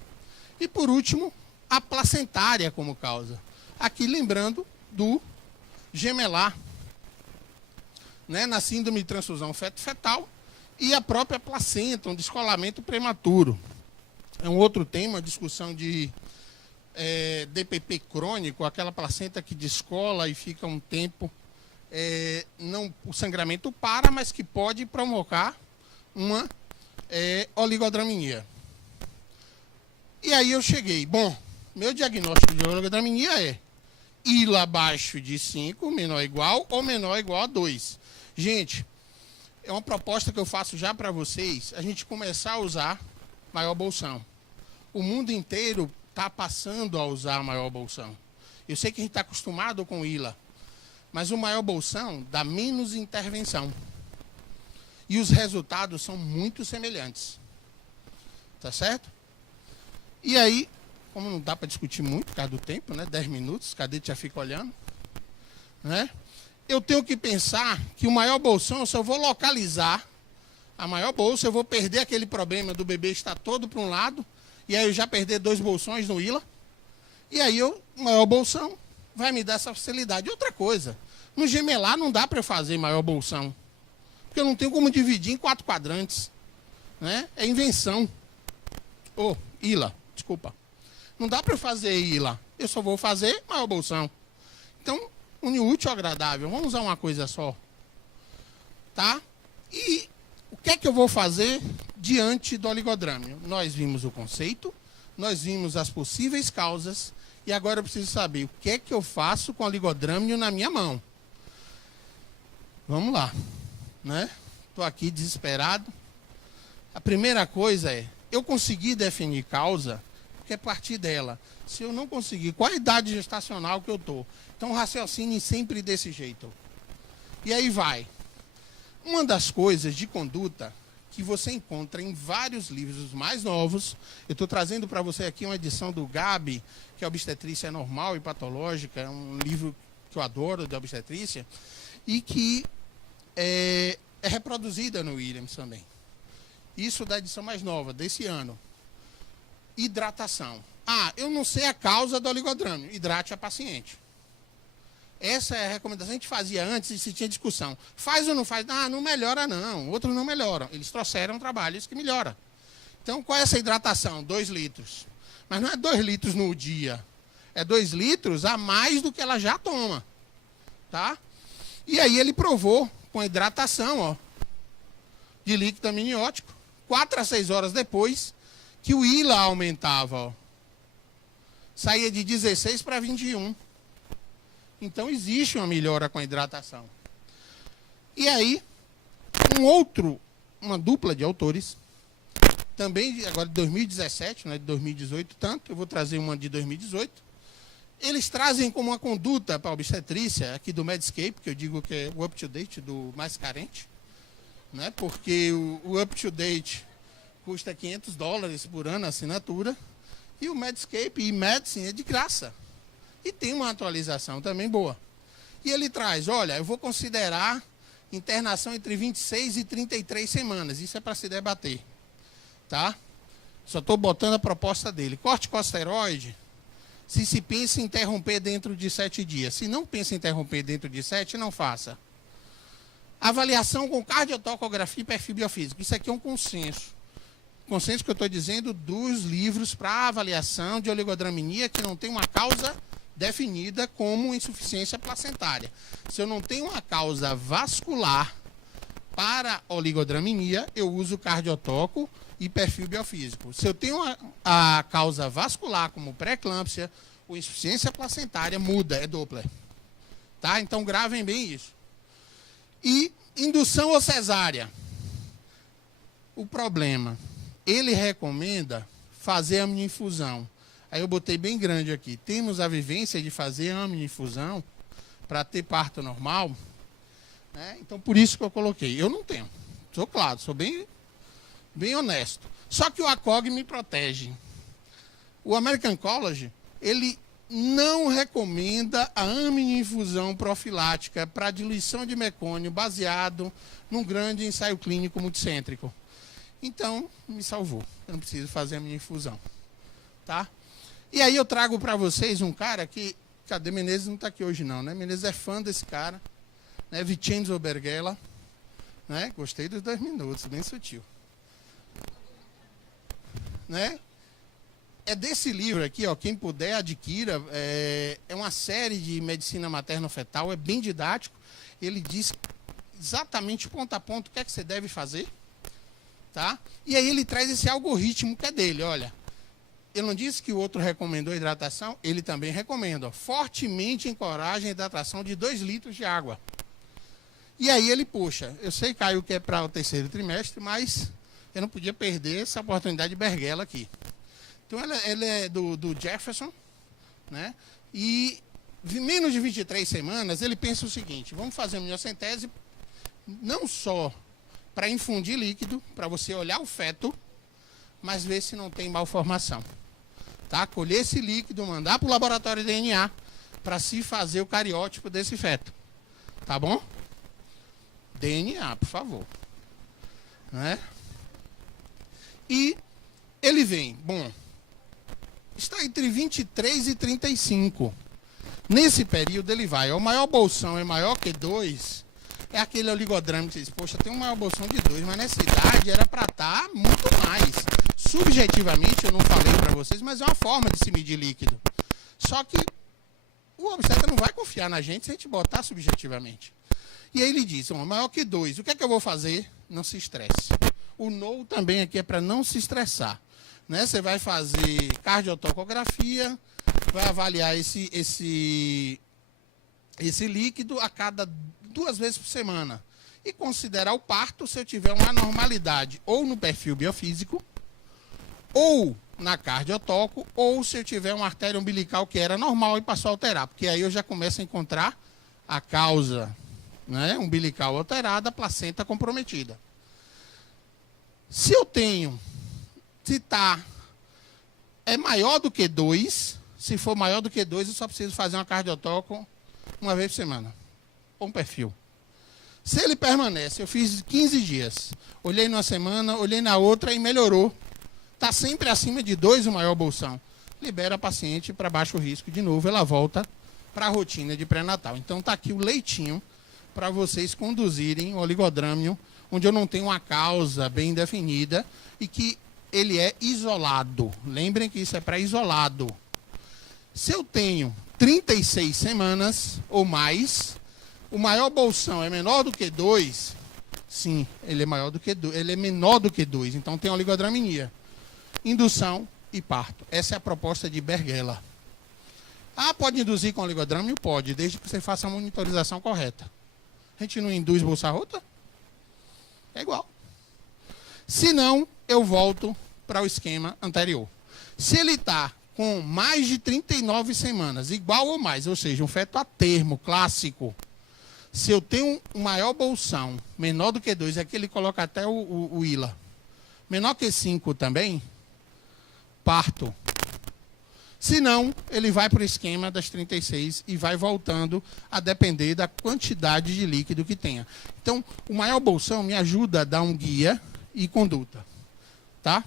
E por último, a placentária como causa. Aqui lembrando do gemelar, né? Na síndrome de transfusão feto-fetal, e a própria placenta, um descolamento prematuro. É um outro tema, a discussão de DPP crônico, aquela placenta que descola e fica um tempo, o sangramento para, mas que pode provocar uma oligodramia. E aí eu cheguei, bom, meu diagnóstico de oligodramia é ILA abaixo de 5, menor ou igual a 2. Gente, é uma proposta que eu faço já para vocês, a gente começar a usar maior bolsão. O mundo inteiro está passando a usar maior bolsão. Eu sei que a gente está acostumado com ILA, mas o maior bolsão dá menos intervenção. E os resultados são muito semelhantes. Tá certo? E aí, como não dá para discutir muito por causa do tempo, né? 10 minutos, cadete já fica olhando. Né? Eu tenho que pensar que o maior bolsão, eu só vou localizar a maior bolsa, eu vou perder aquele problema do bebê estar todo para um lado, e aí eu já perder 2 bolsões no ILA, e aí o maior bolsão vai me dar essa facilidade. Outra coisa, no gemelar não dá para eu fazer maior bolsão, porque eu não tenho como dividir em 4 quadrantes. Né? É invenção. ILA, desculpa. Não dá para eu fazer ILA, eu só vou fazer maior bolsão. Então, une útil ao agradável, vamos usar uma coisa só. Tá? E o que é que eu vou fazer diante do oligodrâmio? Nós vimos o conceito, nós vimos as possíveis causas, e agora eu preciso saber o que é que eu faço com o oligodrâmio na minha mão. Vamos lá. Né? Estou aqui desesperado. A primeira coisa é, eu consegui definir causa, porque é partir dela. Se eu não conseguir, qual a idade gestacional que eu estou? Então raciocine sempre desse jeito. E aí vai. Uma das coisas de conduta que você encontra em vários livros mais novos, eu estou trazendo para você aqui uma edição do Gabi, que é Obstetrícia Normal e Patológica, é um livro que eu adoro, de obstetrícia, e que é reproduzida no Williams também. Isso da edição mais nova, desse ano. Hidratação. Eu não sei a causa do oligodrâmio. Hidrate a paciente. Essa é a recomendação que a gente fazia antes e se tinha discussão. Faz ou não faz? Não melhora não. Outros não melhoram. Eles trouxeram trabalhos que melhoram. Então, qual é essa hidratação? 2 litros. Mas não é 2 litros no dia. É 2 litros a mais do que ela já toma. Tá? E aí ele provou com a hidratação, de líquido amniótico, 4 a 6 horas depois, que o ILA aumentava. Saía de 16 para 21. Então, existe uma melhora com a hidratação. E aí, um outro uma dupla de autores, também agora de 2017, não é de 2018 tanto, eu vou trazer uma de 2018. Eles trazem como uma conduta para a obstetrícia, aqui do Medscape, que eu digo que é o up-to-date do mais carente, né? Porque o up-to-date custa $500 por ano a assinatura, e o Medscape e Medicine é de graça. E tem uma atualização também boa. E ele traz, olha, eu vou considerar internação entre 26 e 33 semanas. Isso é para se debater. Tá? Só estou botando a proposta dele. Corticosteroide, se pensa em interromper dentro de 7 dias. Se não pensa em interromper dentro de 7, não faça. Avaliação com cardiotocografia e perfil biofísico. Isso aqui é um consenso. Consenso que eu estou dizendo dos livros para avaliação de oligodramia que não tem uma causa definida como insuficiência placentária. Se eu não tenho uma causa vascular para oligodramia, eu uso cardiotoco e perfil biofísico. Se eu tenho a causa vascular como pré-eclâmpsia ou insuficiência placentária, muda, é Doppler. Tá? Então gravem bem isso. E indução ou cesárea. O problema, ele recomenda fazer a mini-infusão. Aí eu botei bem grande aqui. Temos a vivência de fazer a mini-infusão para ter parto normal, né? Então, por isso que eu coloquei. Eu não tenho. Sou claro, sou bem honesto. Só que o ACOG me protege. O American College, ele não recomenda a amniofusão profilática para diluição de mecônio baseado num grande ensaio clínico multicêntrico. Então, me salvou. Eu não preciso fazer a amniofusão. Tá? E aí eu trago para vocês um cara que... Cadê Menezes? Não está aqui hoje não, né? Menezes é fã desse cara. Né? Vincenzo Berghella. Né? Gostei dos 2 minutos, bem sutil. Né? É desse livro aqui, ó, quem puder adquira. É uma série de medicina materno-fetal, é bem didático. Ele diz exatamente ponto a ponto o que é que você deve fazer. Tá? E aí ele traz esse algoritmo que é dele, olha. Eu não disse que o outro recomendou hidratação, ele também recomenda. Ó, fortemente encoraja a hidratação de 2 litros de água. E aí ele puxa. Eu sei, Caio, que é para o 3º trimestre, mas eu não podia perder essa oportunidade de Berghella aqui. Então ela é do Jefferson, né? E menos de 23 semanas, ele pensa o seguinte: vamos fazer uma miocentese não só para infundir líquido, para você olhar o feto, mas ver se não tem malformação. Tá? Colher esse líquido, mandar para o laboratório de DNA para se fazer o cariótipo desse feto. Tá bom? DNA, por favor. Né? E ele vem, bom, está entre 23 e 35. Nesse período ele vai, o maior bolsão é maior que 2, é aquele oligodrama que você diz, poxa, tem um maior bolsão de 2, mas nessa idade era para estar muito mais. Subjetivamente, eu não falei para vocês, mas é uma forma de se medir líquido. Só que o obstetra não vai confiar na gente se a gente botar subjetivamente. E aí ele diz, maior que 2, o que é que eu vou fazer? Não se estresse. O NO também aqui é para não se estressar. Né? Você vai fazer cardiotocografia, vai avaliar esse líquido a cada 2 vezes por semana. E considerar o parto se eu tiver uma anormalidade ou no perfil biofísico, ou na cardiotoco, ou se eu tiver uma artéria umbilical que era normal e passou a alterar. Porque aí eu já começo a encontrar a causa, né, umbilical alterada, a placenta comprometida. Se eu tenho, se é maior do que 2, se for maior do que 2, eu só preciso fazer uma cardiotoco 1 vez por semana. Ou um perfil. Se ele permanece, eu fiz 15 dias, olhei numa semana, olhei na outra e melhorou. Está sempre acima de 2 o maior bolsão. Libera a paciente para baixo risco. De novo, ela volta para a rotina de pré-natal. Então está aqui o leitinho para vocês conduzirem o oligodrâmio, onde eu não tenho uma causa bem definida e que ele é isolado. Lembrem que isso é para isolado. Se eu tenho 36 semanas ou mais, o maior bolsão é menor do que 2, sim, ele é maior do que 2, ele é menor do que 2, então tem oligodramia. Indução e parto. Essa é a proposta de Berghella. Ah, pode induzir com oligodrâmio? Pode, desde que você faça a monitorização correta. A gente não induz bolsa rota? É igual. Se não, eu volto para o esquema anterior. Se ele está com mais de 39 semanas, igual ou mais, ou seja, um feto a termo, clássico, se eu tenho um maior bolsão, menor do que 2, aqui ele coloca até o ILA, menor que 5 também, parto. Se não, ele vai para o esquema das 36 e vai voltando a depender da quantidade de líquido que tenha. Então, o maior bolsão me ajuda a dar um guia e conduta. Tá?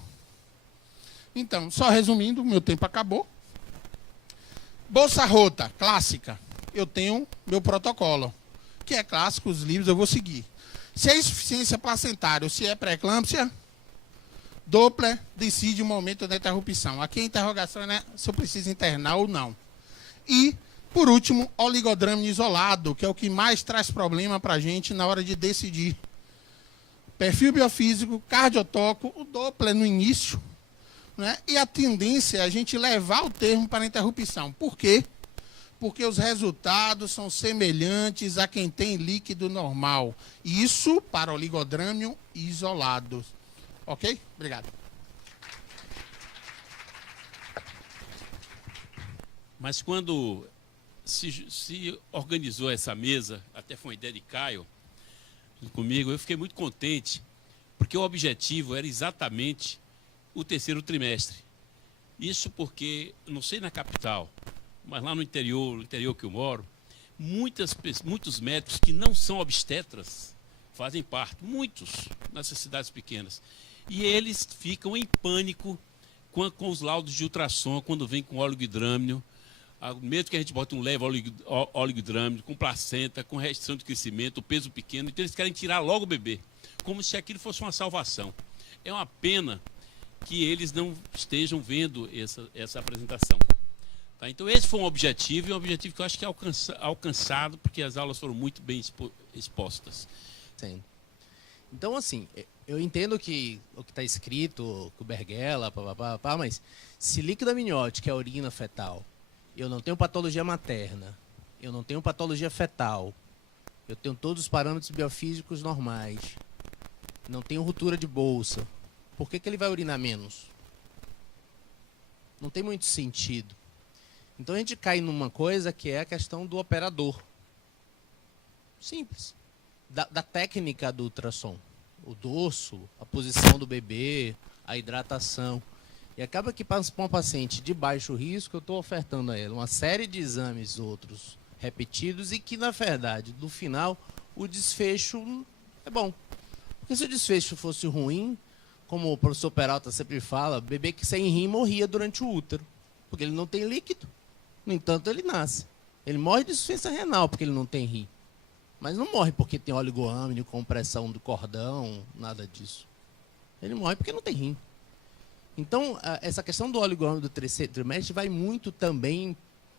Então, só resumindo, meu tempo acabou. Bolsa rota, clássica. Eu tenho meu protocolo, que é clássico, os livros eu vou seguir. Se é insuficiência placentária ou se é pré-eclâmpsia, Doppler decide o momento da interrupção. Aqui a interrogação é, né, se eu preciso internar ou não. E, por último, oligodrâmino isolado, que é o que mais traz problema para a gente na hora de decidir. Perfil biofísico, cardiotoco, o Doppler no início, né, e a tendência é a gente levar o termo para a interrupção. Por quê? Porque os resultados são semelhantes a quem tem líquido normal. Isso para oligodrâmino isolado. Ok? Obrigado. Mas quando se organizou essa mesa, até foi uma ideia de Caio, comigo, eu fiquei muito contente, porque o objetivo era exatamente o terceiro trimestre. Isso porque, não sei na capital, mas lá no interior que eu moro, muitos médicos que não são obstetras fazem parte, muitos nessas cidades pequenas. E eles ficam em pânico com os laudos de ultrassom, quando vem com oligodrâmino, mesmo que a gente bote um leve oligodrâmino, com placenta, com restrição de crescimento, peso pequeno, então eles querem tirar logo o bebê, como se aquilo fosse uma salvação. É uma pena que eles não estejam vendo essa apresentação. Tá? Então esse foi um objetivo, e um objetivo que eu acho que é alcançado, porque as aulas foram muito bem expostas. Sim. Então, assim, eu entendo que o que está escrito, que o Berghella, mas se líquido amniótico é urina fetal, eu não tenho patologia materna, eu não tenho patologia fetal, eu tenho todos os parâmetros biofísicos normais, não tenho ruptura de bolsa, por que ele vai urinar menos? Não tem muito sentido. Então a gente cai numa coisa que é a questão do operador. Simples. Da técnica do ultrassom. O dorso, a posição do bebê, a hidratação. E acaba que para um paciente de baixo risco, eu estou ofertando a ele uma série de exames outros repetidos e que, na verdade, no final, o desfecho é bom. Porque se o desfecho fosse ruim, como o professor Peralta sempre fala, bebê que sem rim morria durante o útero, porque ele não tem líquido. No entanto, ele nasce. Ele morre de insuficiência renal porque ele não tem rim. Mas não morre porque tem oligoâmino, compressão do cordão, nada disso. Ele morre porque não tem rim. Então, essa questão do oligoâmino do terceiro trimestre vai muito também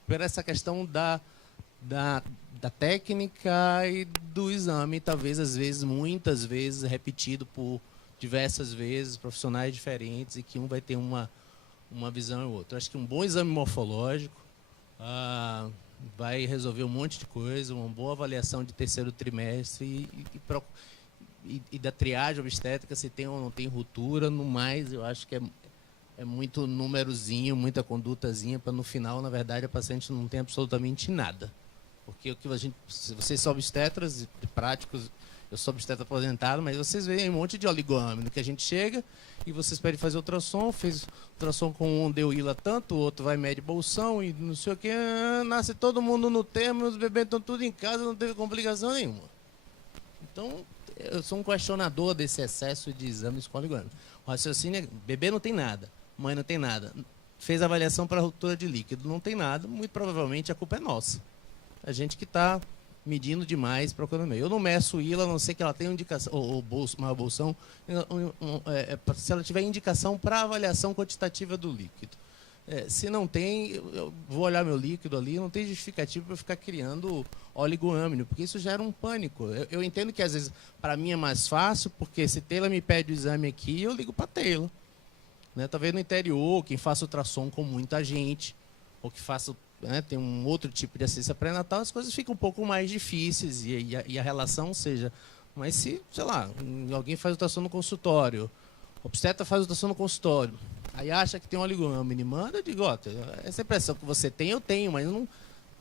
por essa questão da técnica e do exame, talvez, às vezes, muitas vezes, repetido por diversas vezes, profissionais diferentes, e que um vai ter uma visão e o outro. Acho que um bom exame morfológico vai resolver um monte de coisa, uma boa avaliação de terceiro trimestre e da triagem obstétrica, se tem ou não tem ruptura, no mais, eu acho que é muito númerozinho, muita condutazinha, para no final, na verdade, a paciente não tem absolutamente nada. Porque o que a gente, vocês são obstetras práticos, eu sou obstetra aposentado, mas vocês veem um monte de oligoâmino que a gente chega e vocês pedem fazer ultrassom, fez ultrassom com um deu ILA tanto, o outro vai médio bolsão e não sei o que, nasce todo mundo no termo, os bebês estão tudo em casa, não teve complicação nenhuma. Então, eu sou um questionador desse excesso de exames com oligoâmino. O raciocínio é, bebê não tem nada, mãe não tem nada, fez avaliação para ruptura de líquido, não tem nada, muito provavelmente a culpa é nossa. A gente que está medindo demais para o economia. Eu não meço ILA, a não ser que ela tenha indicação, ou uma bolsão, se ela tiver indicação para avaliação quantitativa do líquido. Se não tem, eu vou olhar meu líquido ali, não tem justificativo para eu ficar criando oligoâmino, porque isso gera um pânico. Eu entendo que, às vezes, para mim é mais fácil, porque se Taylor me pede o exame aqui, eu ligo para Taylor. Né? Talvez no interior, quem faça ultrassom com muita gente, ou que faça... tem um outro tipo de assistência pré-natal, as coisas ficam um pouco mais difíceis e a relação seja... Mas se, sei lá, alguém faz ultrassom no consultório, obstetra faz ultrassom no consultório. Aí acha que tem um oligoma, me manda, eu digo, ó, essa impressão que você tem, eu tenho, mas não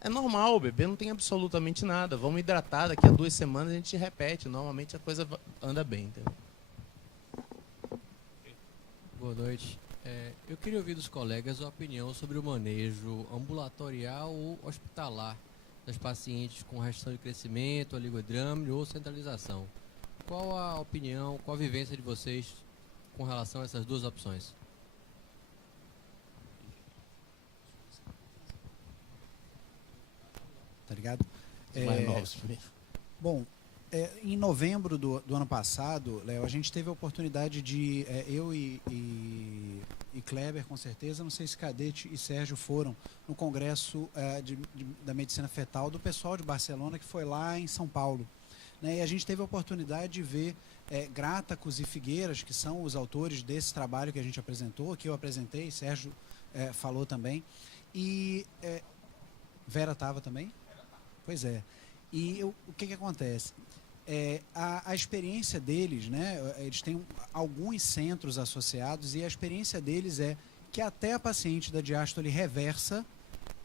é normal, o bebê não tem absolutamente nada. Vamos hidratar, daqui a 2 semanas a gente repete. Normalmente a coisa anda bem, entendeu? Boa noite. Eu queria ouvir dos colegas a opinião sobre o manejo ambulatorial ou hospitalar das pacientes com restrição de crescimento, oligodrâmine ou centralização. Qual a opinião, qual a vivência de vocês com relação a essas duas opções? Tá ligado? Mais novos primeiro. Bom, em novembro do ano passado, Léo, a gente teve a oportunidade de, eu e Kleber, com certeza, não sei se Cadete e Sérgio foram no congresso da medicina fetal do pessoal de Barcelona, que foi lá em São Paulo. Né? E a gente teve a oportunidade de ver Gráticos e Figueiras, que são os autores desse trabalho que a gente apresentou, que eu apresentei, Sérgio falou também. E Vera estava também? Pois é. E o que acontece? A experiência deles, né, eles têm alguns centros associados e a experiência deles é que até a paciente da diástole reversa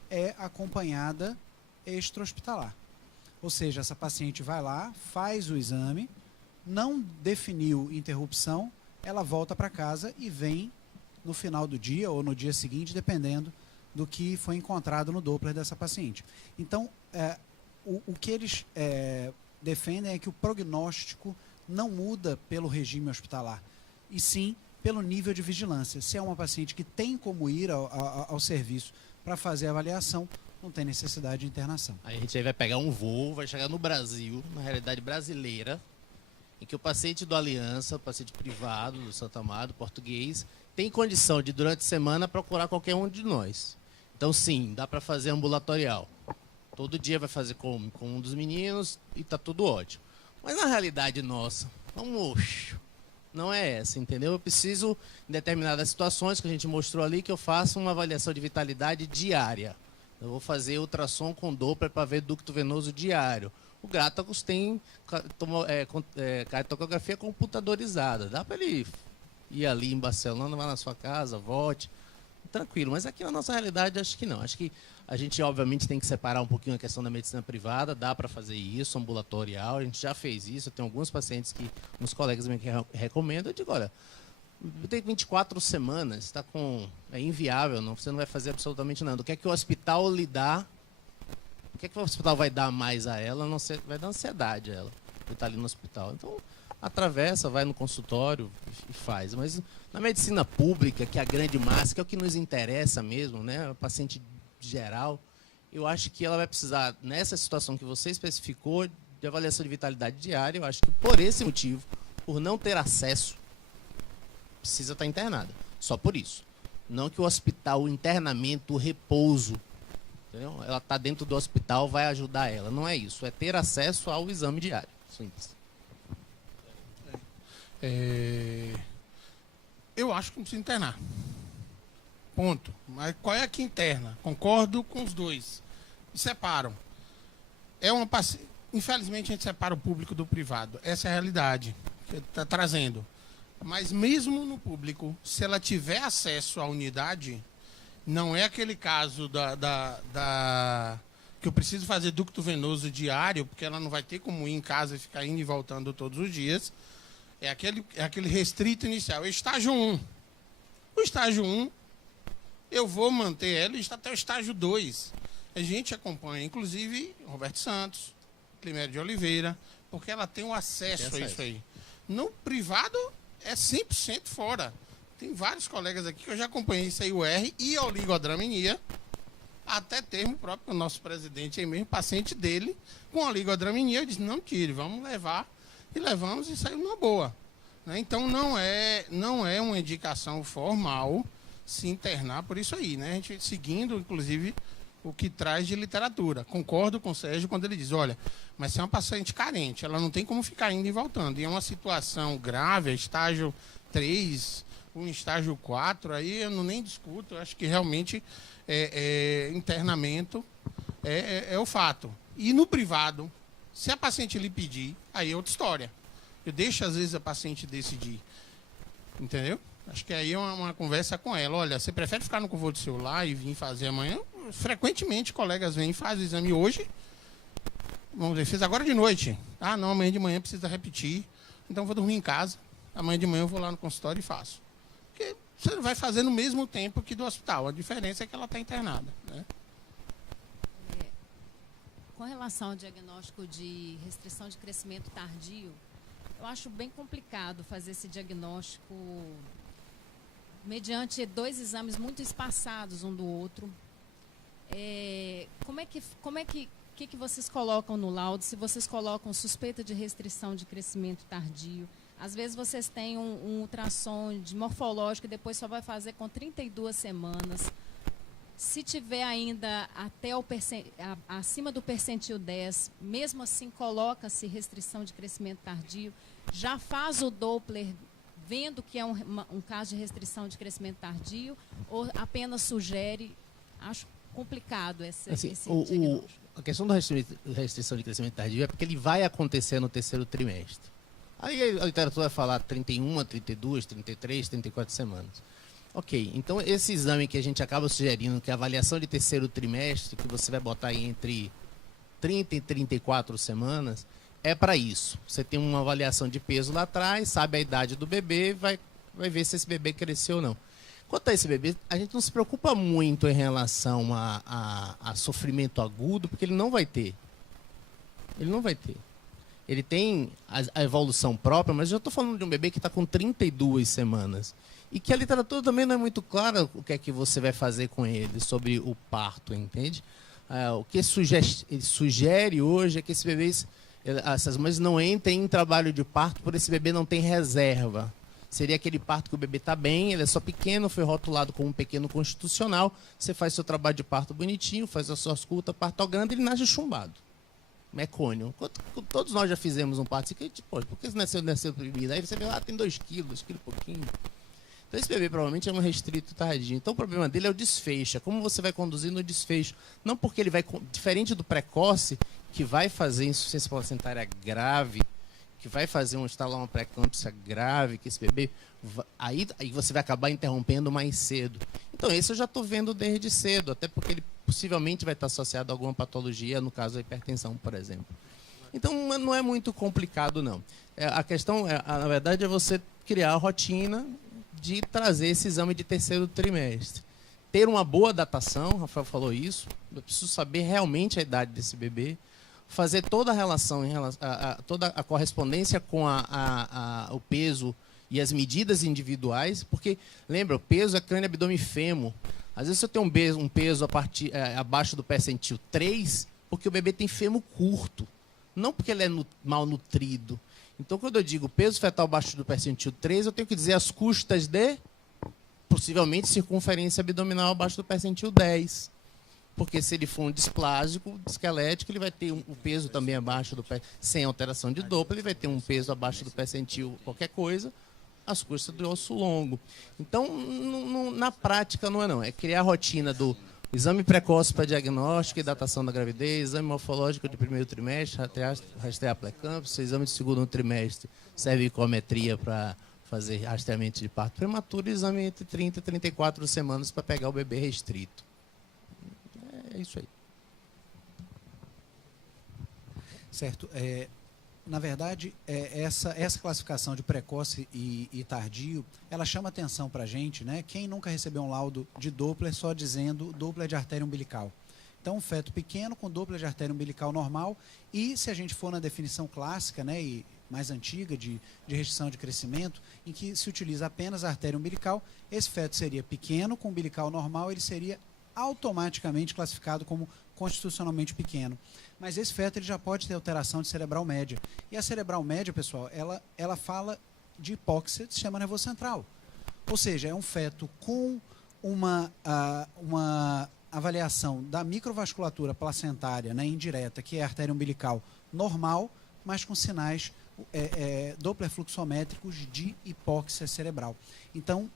é acompanhada extra-hospitalar. Ou seja, essa paciente vai lá, faz o exame, não definiu interrupção, ela volta para casa e vem no final do dia ou no dia seguinte, dependendo do que foi encontrado no Doppler dessa paciente. Então, o que eles defendem é que o prognóstico não muda pelo regime hospitalar, e sim pelo nível de vigilância. Se é uma paciente que tem como ir ao serviço para fazer a avaliação, não tem necessidade de internação. Aí a gente aí vai pegar um voo, vai chegar no Brasil, na realidade brasileira, em que o paciente do Aliança, o paciente privado, do Santo Amaro, português, tem condição de, durante a semana, procurar qualquer um de nós. Então, sim, dá para fazer ambulatorial. Todo dia vai fazer com um dos meninos e tá tudo ótimo. Mas na realidade nossa, não é essa, entendeu? Eu preciso, em determinadas situações que a gente mostrou ali, que eu faça uma avaliação de vitalidade diária. Eu vou fazer ultrassom com Doppler para ver ducto venoso diário. O Gráticos tem cartografia computadorizada. Dá para ele ir ali em Barcelona, vai na sua casa, volte. Tranquilo, mas aqui na nossa realidade acho que não. Acho que a gente obviamente tem que separar um pouquinho a questão da medicina privada, dá para fazer isso, ambulatorial, a gente já fez isso, eu tenho alguns pacientes que, uns colegas me recomendam, eu digo, olha, tem 24 semanas, é inviável, você não vai fazer absolutamente nada. O que é que o hospital lhe dá? O que é que o hospital vai dar mais a ela? Não sei, vai dar ansiedade a ela, por estar ali no hospital. Então, atravessa, vai no consultório e faz. Mas na medicina pública, que é a grande massa, que é o que nos interessa mesmo, né? O paciente geral, eu acho que ela vai precisar, nessa situação que você especificou, de avaliação de vitalidade diária. Eu acho que por esse motivo, por não ter acesso, precisa estar internada. Só por isso. Não que o hospital, o internamento, o repouso, entendeu? Ela está dentro do hospital, vai ajudar ela. Não é isso. É ter acesso ao exame diário. Simples. Eu acho que não precisa internar. Ponto. Mas qual é a que interna? Concordo com os dois. E separam. Infelizmente, a gente separa o público do privado. Essa é a realidade que ele está trazendo. Mas mesmo no público, se ela tiver acesso à unidade, não é aquele caso que eu preciso fazer ducto venoso diário, porque ela não vai ter como ir em casa e ficar indo e voltando todos os dias. É aquele restrito inicial. Estágio 1. O estágio 1, eu vou manter ela até o estágio 2. A gente acompanha, inclusive, Roberto Santos, Climério de Oliveira, porque ela tem o acesso a isso aí. No privado, é 100% fora. Tem vários colegas aqui que eu já acompanhei isso aí, o R e a oligodramenia, até termo próprio, o nosso presidente aí mesmo, paciente dele, com oligodramenia, eu disse, não tire, vamos levar. E levamos e saiu numa boa. Né? Então, não é uma indicação formal se internar por isso aí. Né? A gente seguindo, inclusive, o que traz de literatura. Concordo com o Sérgio quando ele diz, olha, mas se é uma paciente carente, ela não tem como ficar indo e voltando. E é uma situação grave, estágio 3, um estágio 4, aí eu nem discuto. Eu acho que realmente internamento é o fato. E no privado, se a paciente lhe pedir, aí é outra história. Eu deixo, às vezes, a paciente decidir. Entendeu? Acho que aí é uma conversa com ela. Olha, você prefere ficar no conforto do celular e vir fazer amanhã? Frequentemente, colegas vêm e fazem o exame hoje. Vamos dizer, fez agora de noite. Ah, não, amanhã de manhã precisa repetir. Então, eu vou dormir em casa. Amanhã de manhã eu vou lá no consultório e faço. Porque você vai fazer no mesmo tempo que do hospital. A diferença é que ela está internada, né? Com relação ao diagnóstico de restrição de crescimento tardio, eu acho bem complicado fazer esse diagnóstico mediante 2 exames muito espaçados um do outro. Como é que vocês colocam no laudo? Se vocês colocam suspeita de restrição de crescimento tardio, às vezes vocês têm um ultrassom de morfológico e depois só vai fazer com 32 semanas. Se tiver ainda até acima do percentil 10, mesmo assim coloca-se restrição de crescimento tardio, já faz o Doppler vendo que é um caso de restrição de crescimento tardio, ou apenas sugere? Acho complicado esse diagnóstico. A questão da restrição de crescimento tardio é porque ele vai acontecer no terceiro trimestre. Aí a literatura vai falar 31, 32, 33, 34 semanas. Ok, então esse exame que a gente acaba sugerindo, que é a avaliação de terceiro trimestre, que você vai botar aí entre 30 e 34 semanas, é para isso. Você tem uma avaliação de peso lá atrás, sabe a idade do bebê, vai ver se esse bebê cresceu ou não. Quanto a esse bebê, a gente não se preocupa muito em relação a sofrimento agudo, porque ele não vai ter. Ele não vai ter. Ele tem a evolução própria, mas eu já estou falando de um bebê que está com 32 semanas. E que a literatura também não é muito clara o que é que você vai fazer com ele, sobre o parto, entende? O que ele sugere hoje é que esse bebê, essas mães não entrem em trabalho de parto por esse bebê não tem reserva. Seria aquele parto que o bebê está bem, ele é só pequeno, foi rotulado como um pequeno constitucional, você faz seu trabalho de parto bonitinho, faz a sua ausculta, parto grande, ele nasce chumbado. Mecônio. Todos nós já fizemos um parto assim, tipo, por que você nasceu primeiro? Aí você vê, tem 2 quilos, 2 quilos e pouquinho. Então esse bebê provavelmente é um restrito tardio. Então o problema dele é o desfecho, é como você vai conduzir no desfecho. Não porque ele vai, diferente do precoce, que vai fazer insuficiência placentária grave, que vai fazer instalar uma pré-eclâmpsia grave, que esse bebê, aí você vai acabar interrompendo mais cedo. Então esse eu já estou vendo desde cedo, até porque ele possivelmente vai estar associado a alguma patologia, no caso da hipertensão, por exemplo. Então não é muito complicado, não. A questão, na verdade, é você criar a rotina de trazer esse exame de terceiro trimestre. Ter uma boa datação, o Rafael falou isso, eu preciso saber realmente a idade desse bebê, fazer toda a relação, toda a correspondência com o peso e as medidas individuais, porque, lembra, o peso é crânio, abdômen e fêmur. Às vezes eu tenho um peso abaixo do percentil 3, porque o bebê tem fêmur curto, não porque ele é mal nutrido. Então, quando eu digo peso fetal abaixo do percentil 3, eu tenho que dizer as custas de, possivelmente, circunferência abdominal abaixo do percentil 10. Porque se ele for um displásico, esquelético, ele vai ter um peso também abaixo do percentil, sem alteração de Doppler, ele vai ter um peso abaixo do percentil qualquer coisa, as custas do osso longo. Então, na prática, não é não. É criar a rotina do exame precoce para diagnóstico e datação da gravidez, exame morfológico de primeiro trimestre, rastrear a pré-eclâmpsia, exame de segundo trimestre, cervicometria para fazer rastreamento de parto prematuro e exame entre 30 e 34 semanas para pegar o bebê restrito. É isso aí. Certo. Na verdade, essa classificação de precoce e tardio, ela chama atenção para a gente, né? Quem nunca recebeu um laudo de Doppler só dizendo Doppler de artéria umbilical? Então, um feto pequeno com Doppler de artéria umbilical normal, e se a gente for na definição clássica, né, e mais antiga de restrição de crescimento, em que se utiliza apenas a artéria umbilical, esse feto seria pequeno com umbilical normal, ele seria automaticamente classificado como constitucionalmente pequeno. Mas esse feto ele já pode ter alteração de cerebral média. E a cerebral média, pessoal, ela fala de hipóxia do sistema nervoso central. Ou seja, é um feto com uma avaliação da microvasculatura placentária, né, indireta, que é a artéria umbilical normal, mas com sinais Doppler fluxométricos de hipóxia cerebral. Então,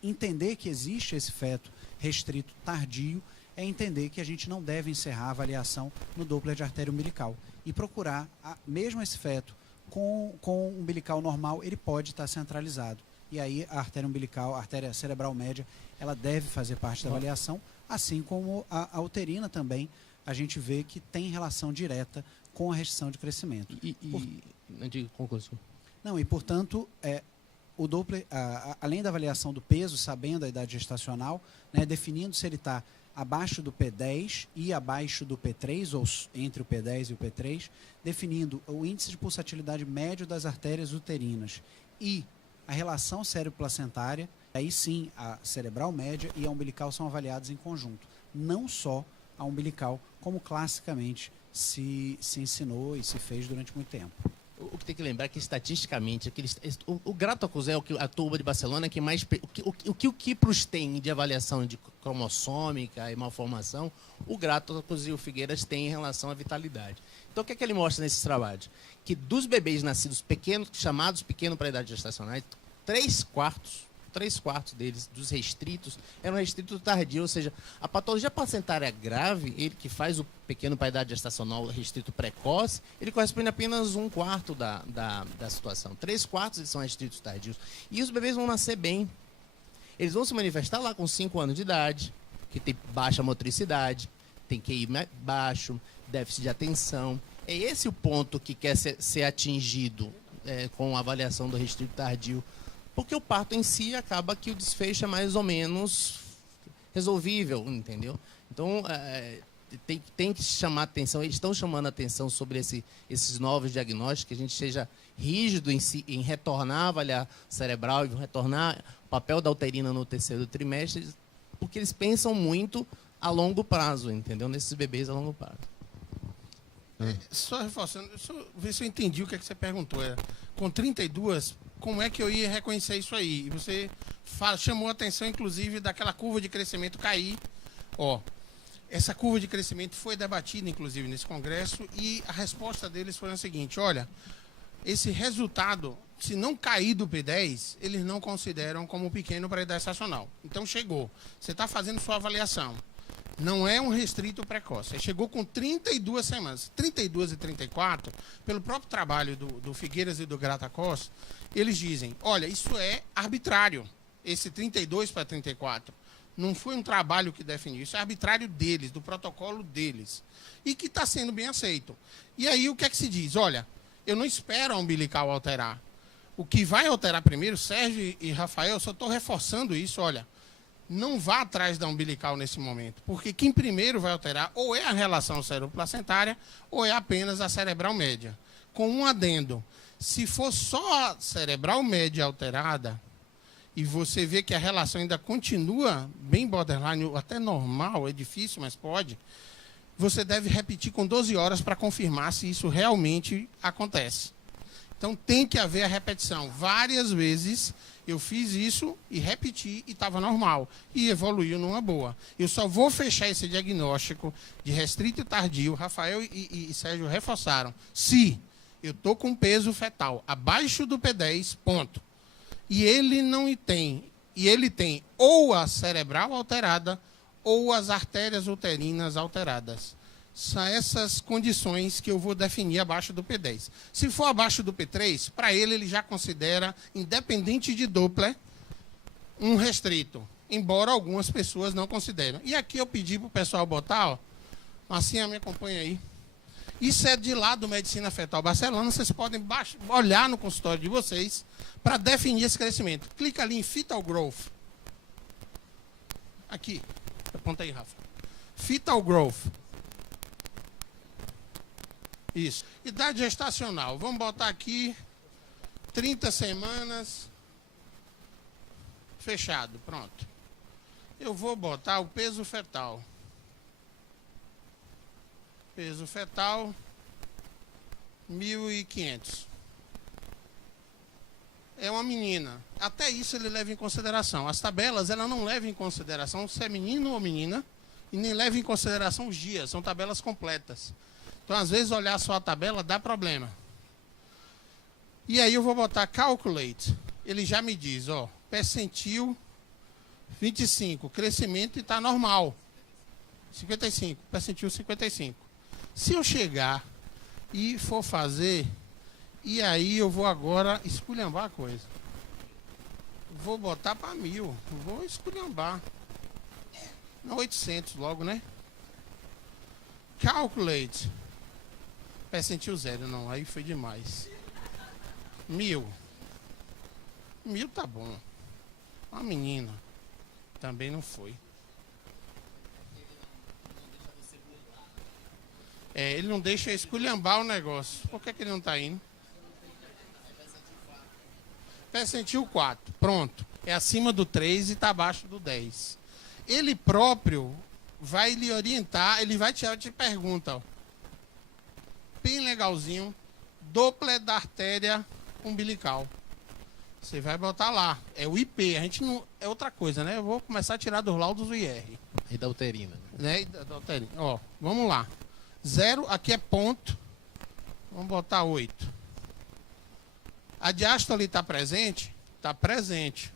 entender que existe esse feto restrito tardio é entender que a gente não deve encerrar a avaliação no Doppler de artéria umbilical e procurar, mesmo esse feto Com o umbilical normal, ele pode estar centralizado. E aí a artéria umbilical, a artéria cerebral média, ela deve fazer parte da avaliação, assim como a uterina também, a gente vê que tem relação direta com a restrição de crescimento. Não, e portanto, o Doppler, além da avaliação do peso, sabendo a idade gestacional, né, definindo se ele está abaixo do P10 e abaixo do P3, ou entre o P10 e o P3, definindo o índice de pulsatilidade médio das artérias uterinas e a relação cérebro-placentária, aí sim a cerebral média e a umbilical são avaliados em conjunto. Não só a umbilical, como classicamente se ensinou e se fez durante muito tempo. O que tem que lembrar é que, estatisticamente, o Gratocosi, a turma de Barcelona, que mais, o que o Kipros tem de avaliação de cromossômica e malformação, o Gratocosi e o Figueiras têm em relação à vitalidade. Então, o que é que ele mostra nesses trabalhos? Que dos bebês nascidos pequenos, chamados pequenos para a idade gestacional, 3/4 deles, dos restritos, eram restritos tardios, ou seja, a patologia placentária grave, ele que faz o pequeno para a idade gestacional restrito precoce, ele corresponde a apenas 1/4 da situação. 3/4 eles são restritos tardios. E os bebês vão nascer bem. Eles vão se manifestar lá com 5 anos de idade, que tem baixa motricidade, tem QI baixo, déficit de atenção. É esse o ponto que quer ser atingido com a avaliação do restrito tardio. Porque o parto em si acaba que o desfecho é mais ou menos resolvível, entendeu? Então, tem que chamar atenção, eles estão chamando atenção sobre esses novos diagnósticos, que a gente seja rígido em retornar a avaliar cerebral e retornar o papel da uterina no terceiro trimestre, porque eles pensam muito a longo prazo, entendeu? Nesses bebês a longo prazo. Só reforçando, ver se eu entendi o que é que você perguntou. Com 32, como é que eu ia reconhecer isso aí? E você chamou a atenção, inclusive, daquela curva de crescimento cair. Essa curva de crescimento foi debatida, inclusive, nesse congresso, e a resposta deles foi a seguinte: olha, esse resultado, se não cair do P10, eles não consideram como pequeno para a idade estacional. Então, chegou. Você está fazendo sua avaliação. Não é um restrito precoce. Ele chegou com 32 semanas. 32 e 34, pelo próprio trabalho do Figueiras e do Gratocosi, eles dizem, olha, isso é arbitrário, esse 32 para 34. Não foi um trabalho que definiu, isso é arbitrário deles, do protocolo deles. E que está sendo bem aceito. E aí o que é que se diz? Olha, eu não espero a umbilical alterar. O que vai alterar primeiro, Sérgio e Rafael, eu só estou reforçando isso, olha, não vá atrás da umbilical nesse momento, porque quem primeiro vai alterar ou é a relação cerebroplacentária ou é apenas a cerebral média. Com um adendo, se for só a cerebral média alterada e você vê que a relação ainda continua bem borderline, até normal, é difícil, mas pode, você deve repetir com 12 horas para confirmar se isso realmente acontece. Então tem que haver a repetição. Várias vezes eu fiz isso e repeti e estava normal. E evoluiu numa boa. Eu só vou fechar esse diagnóstico de restrito tardio, Rafael e Sérgio reforçaram, se eu estou com peso fetal abaixo do P10, ponto. E ele não tem. E ele tem ou a cerebral alterada ou as artérias uterinas alteradas. São essas condições que eu vou definir abaixo do P10. Se for abaixo do P3, para ele já considera, independente de Doppler, um restrito. Embora algumas pessoas não consideram. E aqui eu pedi para o pessoal botar, assim, me acompanha aí. Isso é de lá do Medicina Fetal Barcelona. Vocês podem olhar no consultório de vocês para definir esse crescimento. Clica ali em Fetal Growth. Aqui. Aponta aí, Rafa. Fetal Growth. Isso. Idade gestacional. Vamos botar aqui 30 semanas. Fechado. Pronto. Eu vou botar o peso fetal. Peso fetal 1.500. É uma menina. Até isso ele leva em consideração. As tabelas, ela não leva em consideração se é menino ou menina e nem leva em consideração os dias. São tabelas completas. Então, às vezes, olhar só a tabela dá problema. E aí eu vou botar calculate. Ele já me diz, percentil 25, crescimento está normal. 55, percentil 55. Se eu chegar e for fazer E aí eu vou agora esculhambar a coisa. Vou botar para 1000. Vou esculhambar. Não, 800 logo, né? Calculate. Percentil 0, não. Aí foi demais. 1000. 1000 tá bom. Uma menina. Também não foi. Ele não deixa eu esculhambar o negócio. Por que ele não tá indo? Percentil 4. Pronto. É acima do 3 e tá abaixo do 10. Ele próprio vai lhe orientar. Ele vai te pergunta, ó. Bem legalzinho. Doppler da artéria umbilical. Você vai botar lá. É o IP. A gente não... É outra coisa, né? Eu vou começar a tirar dos laudos o IR. E da uterina. Né? E da uterina. Ó, vamos lá. 0, aqui é ponto. Vamos botar 8. A diástole está presente? Está presente.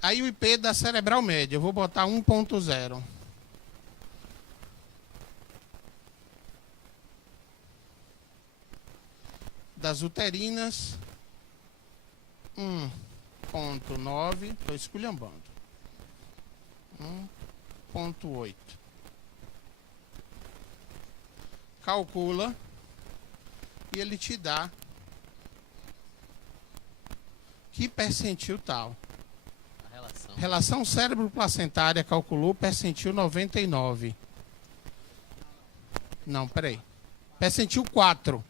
Aí o IP da cerebral média. Eu vou botar 1.0. Das uterinas, 1.9. Estou esculhambando. 1.8. Calcula e ele te dá que percentil tal. A relação. Relação cérebro-placentária calculou percentil 99. Não, peraí. Percentil 4.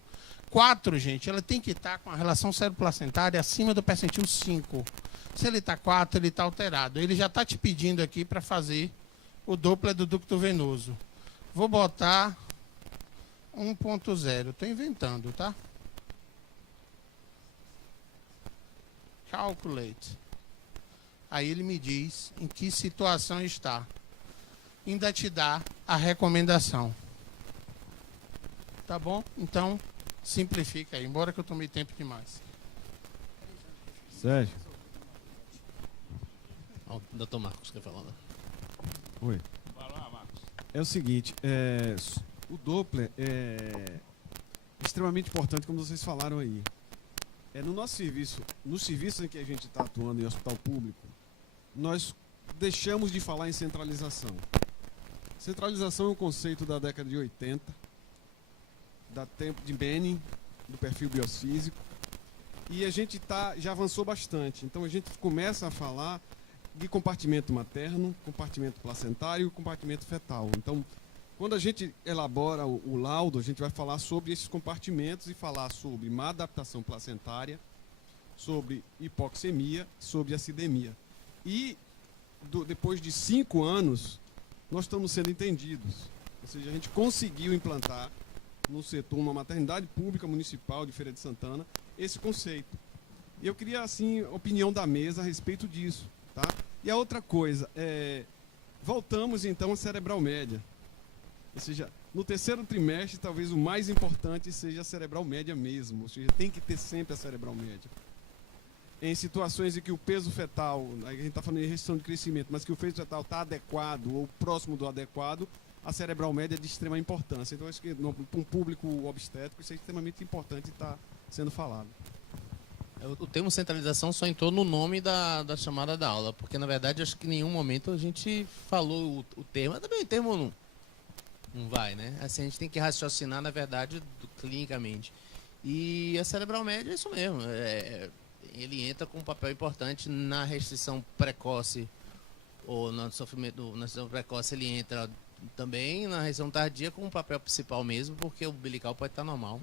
4, gente, ela tem que estar com a relação cérebro-placentária acima do percentil 5. Se ele está 4, ele está alterado. Ele já está te pedindo aqui para fazer o Doppler do ducto venoso. Vou botar 1.0. Estou inventando, tá? Calculate. Aí ele me diz em que situação está. Ainda te dá a recomendação. Tá bom? Então, simplifica aí, embora que eu tomei tempo demais. Sérgio. Ó, o doutor Marcos quer falar, né? Oi. Vai lá, Marcos. É o seguinte, o Doppler é extremamente importante, como vocês falaram aí. No nosso serviço, no serviço em que a gente está atuando em hospital público, nós deixamos de falar em centralização. Centralização é um conceito da década de 80, da tempo de Benning, do perfil biofísico, e a gente já avançou bastante. Então a gente começa a falar de compartimento materno, compartimento placentário e compartimento fetal. Então, quando a gente elabora o laudo, a gente vai falar sobre esses compartimentos e falar sobre má adaptação placentária, sobre hipoxemia, sobre acidemia. E depois de 5 anos, nós estamos sendo entendidos. Ou seja, a gente conseguiu implantar no setor, uma maternidade pública municipal de Feira de Santana, esse conceito. E eu queria, assim, a opinião da mesa a respeito disso. Tá? E a outra coisa, voltamos então à cerebral média. Ou seja, no terceiro trimestre, talvez o mais importante seja a cerebral média mesmo. Ou seja, tem que ter sempre a cerebral média. Em situações em que o peso fetal, a gente está falando de restrição de crescimento, mas que o peso fetal está adequado ou próximo do adequado, a cerebral média é de extrema importância. Então, acho que para um público obstétrico, isso é extremamente importante estar sendo falado. O termo centralização só entrou no nome da chamada da aula, porque na verdade acho que em nenhum momento a gente falou o termo, mas também o termo não vai, né? Assim, a gente tem que raciocinar, na verdade, clinicamente. E a cerebral média é isso mesmo. Ele entra com um papel importante na restrição precoce, ou no sofrimento, na restrição precoce ele entra também na restrição tardia com um papel principal mesmo, porque o umbilical pode estar normal.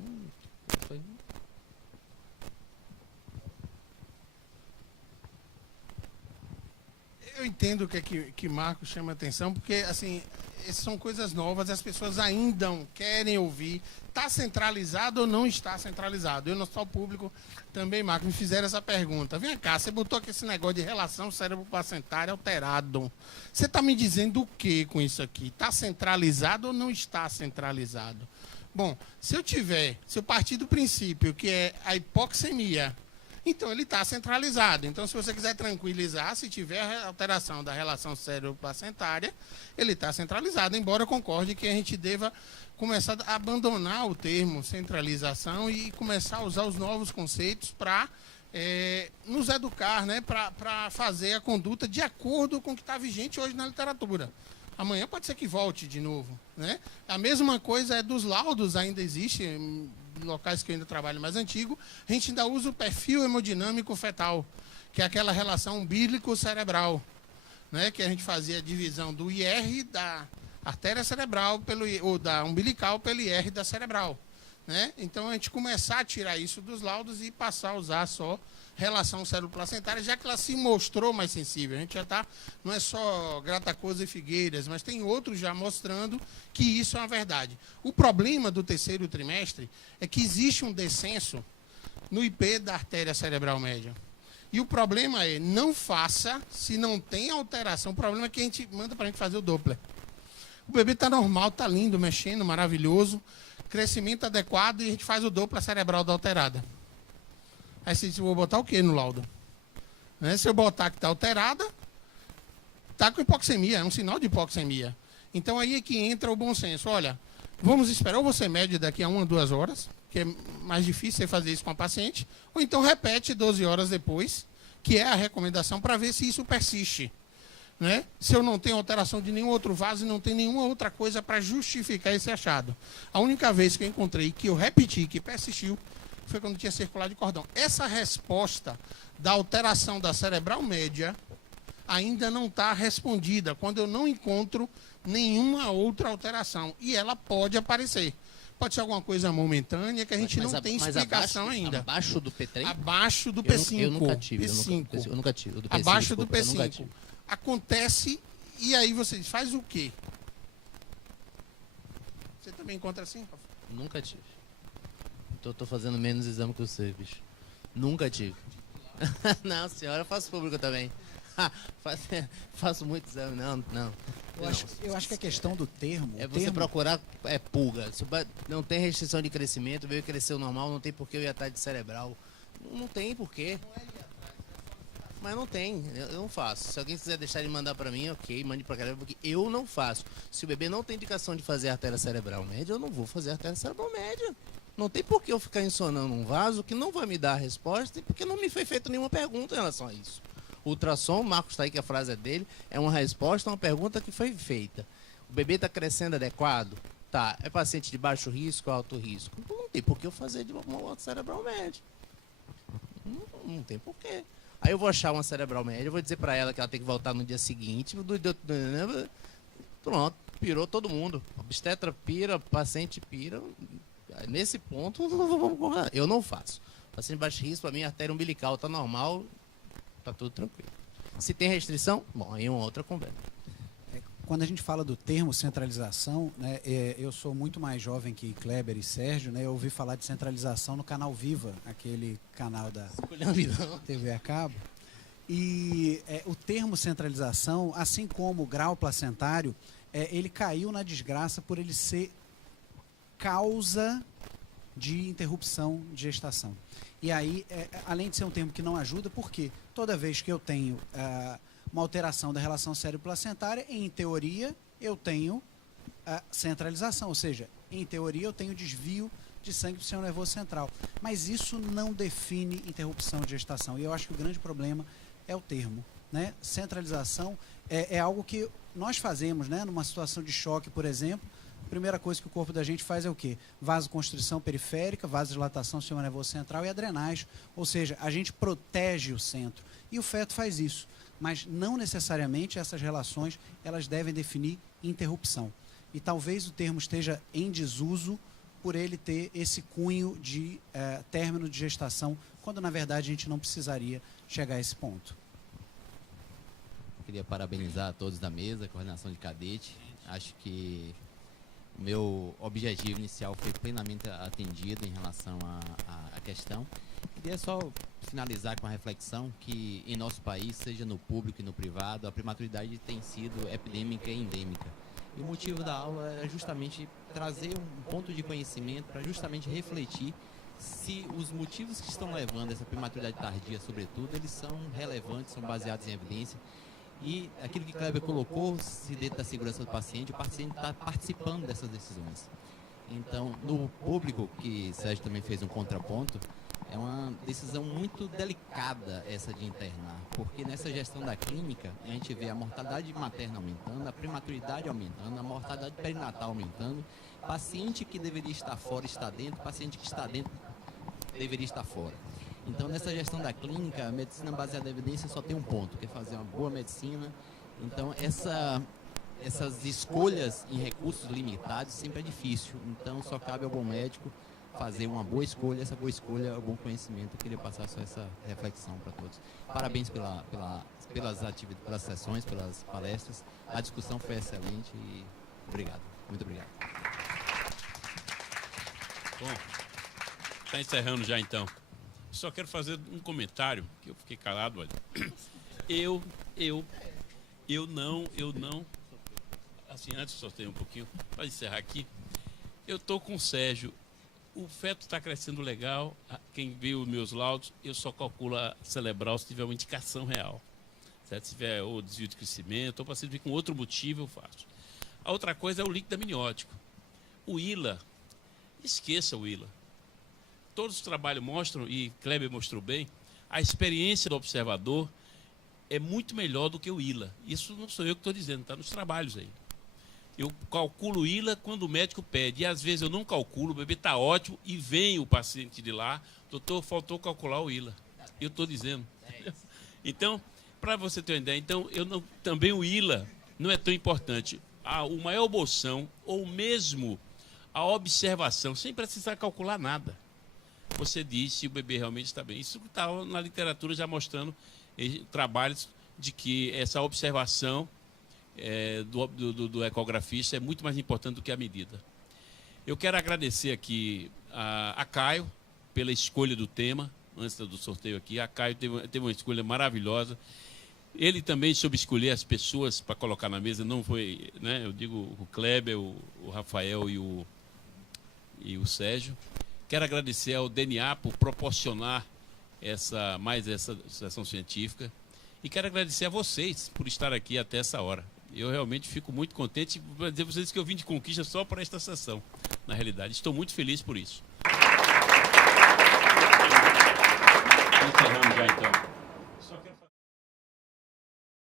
Eu entendo o que Marcos chama atenção, porque, assim, essas são coisas novas, as pessoas ainda querem ouvir. Está centralizado ou não está centralizado? Eu, no hospital público, também, Marcos, me fizeram essa pergunta. Vem cá, você botou aqui esse negócio de relação cérebro-placentária alterado. Você está me dizendo o que com isso aqui? Está centralizado ou não está centralizado? Bom, se eu partir do princípio que é a hipoxemia, Então, ele está centralizado. Então, se você quiser tranquilizar, se tiver alteração da relação cérebro-placentária, ele está centralizado. Embora eu concorde que a gente deva começar a abandonar o termo centralização e começar a usar os novos conceitos para nos educar, né, para fazer a conduta de acordo com o que está vigente hoje na literatura. Amanhã pode ser que volte de novo, né? A mesma coisa é dos laudos, ainda existe, em locais que eu ainda trabalho mais antigo, a gente ainda usa o perfil hemodinâmico fetal, que é aquela relação umbilico-cerebral, né? Que a gente fazia a divisão do IR da artéria cerebral ou da umbilical pelo IR da cerebral, né? Então a gente começar a tirar isso dos laudos e passar a usar só relação cérebro-placentária, já que ela se mostrou mais sensível. A gente já está, não é só Gratacosa e Figueiras, mas tem outros já mostrando que isso é uma verdade. O problema do terceiro trimestre é que existe um descenso no IP da artéria cerebral média. E o problema é, não faça se não tem alteração. O problema é que a gente manda para a gente fazer o Doppler. O bebê está normal, está lindo, mexendo, maravilhoso, crescimento adequado, e a gente faz o Doppler cerebral da alterada. Aí você diz, vou botar o que no laudo? Né? Se eu botar que está alterada, está com hipoxemia, é um sinal de hipoxemia. Então aí é que entra o bom senso. Olha, vamos esperar, ou você mede daqui a 1 a 2 horas, que é mais difícil você fazer isso com a paciente, ou então repete 12 horas depois, que é a recomendação, para ver se isso persiste. Né? Se eu não tenho alteração de nenhum outro vaso e não tem nenhuma outra coisa para justificar esse achado. A única vez que eu encontrei, que eu repeti, que persistiu, foi quando tinha circular de cordão. Essa resposta da alteração da cerebral média ainda não está respondida, quando eu não encontro nenhuma outra alteração. E ela pode aparecer. Pode ser alguma coisa momentânea que a gente não tem explicação ainda. Abaixo do P3? Abaixo do P5. Eu nunca tive. P5. Eu nunca tive. O do P5, Abaixo do desculpa, eu nunca P5. tive. Acontece, e aí você diz, faz o quê? Você também encontra assim, Rafa? Nunca tive. Tô fazendo menos exame que você, bicho. Nunca tive. Não, senhora, eu faço público também. Faço muito exame, não. Eu acho que a questão do termo... É você procurar pulga. Se não tem restrição de crescimento, veio crescer o normal, não tem porquê eu ia estar de cerebral. Não tem porquê. Mas não tem, eu não faço. Se alguém quiser deixar ele mandar pra mim, ok, mande pra caramba, porque eu não faço. Se o bebê não tem indicação de fazer artéria cerebral média, eu não vou fazer artéria cerebral média. Não tem por que eu ficar ensonando um vaso que não vai me dar a resposta, porque não me foi feita nenhuma pergunta em relação a isso. O ultrassom, o Marcos está aí que a frase é dele, é uma resposta a uma pergunta que foi feita. O bebê está crescendo adequado? Tá. É paciente de baixo risco ou alto risco? Não tem por que eu fazer de uma outra cerebral média. Não tem por quê. Aí eu vou achar uma cerebral média, eu vou dizer para ela que ela tem que voltar no dia seguinte. Pronto, pirou todo mundo. Obstetra pira, paciente pira. Nesse ponto, eu não faço. Paciente de baixo risco, para mim, a artéria umbilical está normal, está tudo tranquilo. Se tem restrição, bom, aí é uma outra conversa. Quando a gente fala do termo centralização, né, eu sou muito mais jovem que Kleber e Sérgio, né, eu ouvi falar de centralização no canal Viva, aquele canal da TV a cabo. E o termo centralização, assim como o grau placentário, ele caiu na desgraça por ele ser causa de interrupção de gestação. E aí, além de ser um termo que não ajuda, porque toda vez que eu tenho uma alteração da relação cérebro-placentária, em teoria, eu tenho centralização, ou seja, em teoria, eu tenho desvio de sangue para o sistema nervoso central. Mas isso não define interrupção de gestação. E eu acho que o grande problema é o termo, né? Centralização é algo que nós fazemos, né? Numa situação de choque, por exemplo. A primeira coisa que o corpo da gente faz é o quê? Vasoconstrição periférica, vasodilatação do sistema nervoso central e a drenagem. Ou seja, a gente protege o centro. E o feto faz isso. Mas não necessariamente essas relações elas devem definir interrupção. E talvez o termo esteja em desuso por ele ter esse cunho de término de gestação, quando na verdade a gente não precisaria chegar a esse ponto. Queria parabenizar a todos da mesa, coordenação de cadete. Acho que o meu objetivo inicial foi plenamente atendido em relação à questão. Queria só finalizar com a reflexão que em nosso país, seja no público e no privado, a prematuridade tem sido epidêmica e endêmica. E o motivo da aula é justamente trazer um ponto de conhecimento para justamente refletir se os motivos que estão levando essa prematuridade tardia, sobretudo, eles são relevantes, são baseados em evidência. E aquilo que Kleber colocou, se dentro da segurança do paciente, o paciente está participando dessas decisões. Então, no público, que Sérgio também fez um contraponto, é uma decisão muito delicada essa de internar, porque nessa gestão da clínica, a gente vê a mortalidade materna aumentando, a prematuridade aumentando, a mortalidade perinatal aumentando, paciente que deveria estar fora está dentro, paciente que está dentro deveria estar fora. Então, nessa gestão da clínica, a medicina baseada em evidência só tem um ponto, que é fazer uma boa medicina. Então, essas escolhas em recursos limitados sempre é difícil. Então, só cabe ao bom médico fazer uma boa escolha. Essa boa escolha é o bom conhecimento. Eu queria passar só essa reflexão para todos. Parabéns pelas atividades, pelas sessões, pelas palestras. A discussão foi excelente e obrigado. Muito obrigado. Bom, está encerrando já então. Só quero fazer um comentário, que eu fiquei calado, olha. Eu não, assim, antes só tenho um pouquinho, para encerrar aqui, eu estou com o Sérgio, o feto está crescendo legal, quem viu os meus laudos, eu só calculo a cerebral se tiver uma indicação real, certo? Se tiver ou desvio de crescimento, ou para vir com outro motivo, eu faço. A outra coisa é o líquido amniótico. O ILA, esqueça o ILA. Todos os trabalhos mostram, e Kleber mostrou bem, a experiência do observador é muito melhor do que o ILA. Isso não sou eu que estou dizendo, está nos trabalhos aí. Eu calculo o ILA quando o médico pede, e às vezes eu não calculo, o bebê está ótimo, e vem o paciente de lá, doutor, faltou calcular o ILA. Eu estou dizendo. Então, para você ter uma ideia, então, também o ILA não é tão importante. O maior bolsão, ou mesmo a observação, sem precisar calcular nada. Você diz se o bebê realmente está bem. Isso está na literatura já mostrando trabalhos de que essa observação do ecografista é muito mais importante do que a medida. Eu quero agradecer aqui a Caio pela escolha do tema, antes do sorteio aqui. A Caio teve uma escolha maravilhosa. Ele também soube escolher as pessoas para colocar na mesa, não foi, né? Eu digo o Kleber, o Rafael e o Sérgio. Quero agradecer ao DNA por proporcionar mais essa sessão científica. E quero agradecer a vocês por estar aqui até essa hora. Eu realmente fico muito contente. Vou dizer a vocês que eu vim de Conquista só para esta sessão, na realidade. Estou muito feliz por isso.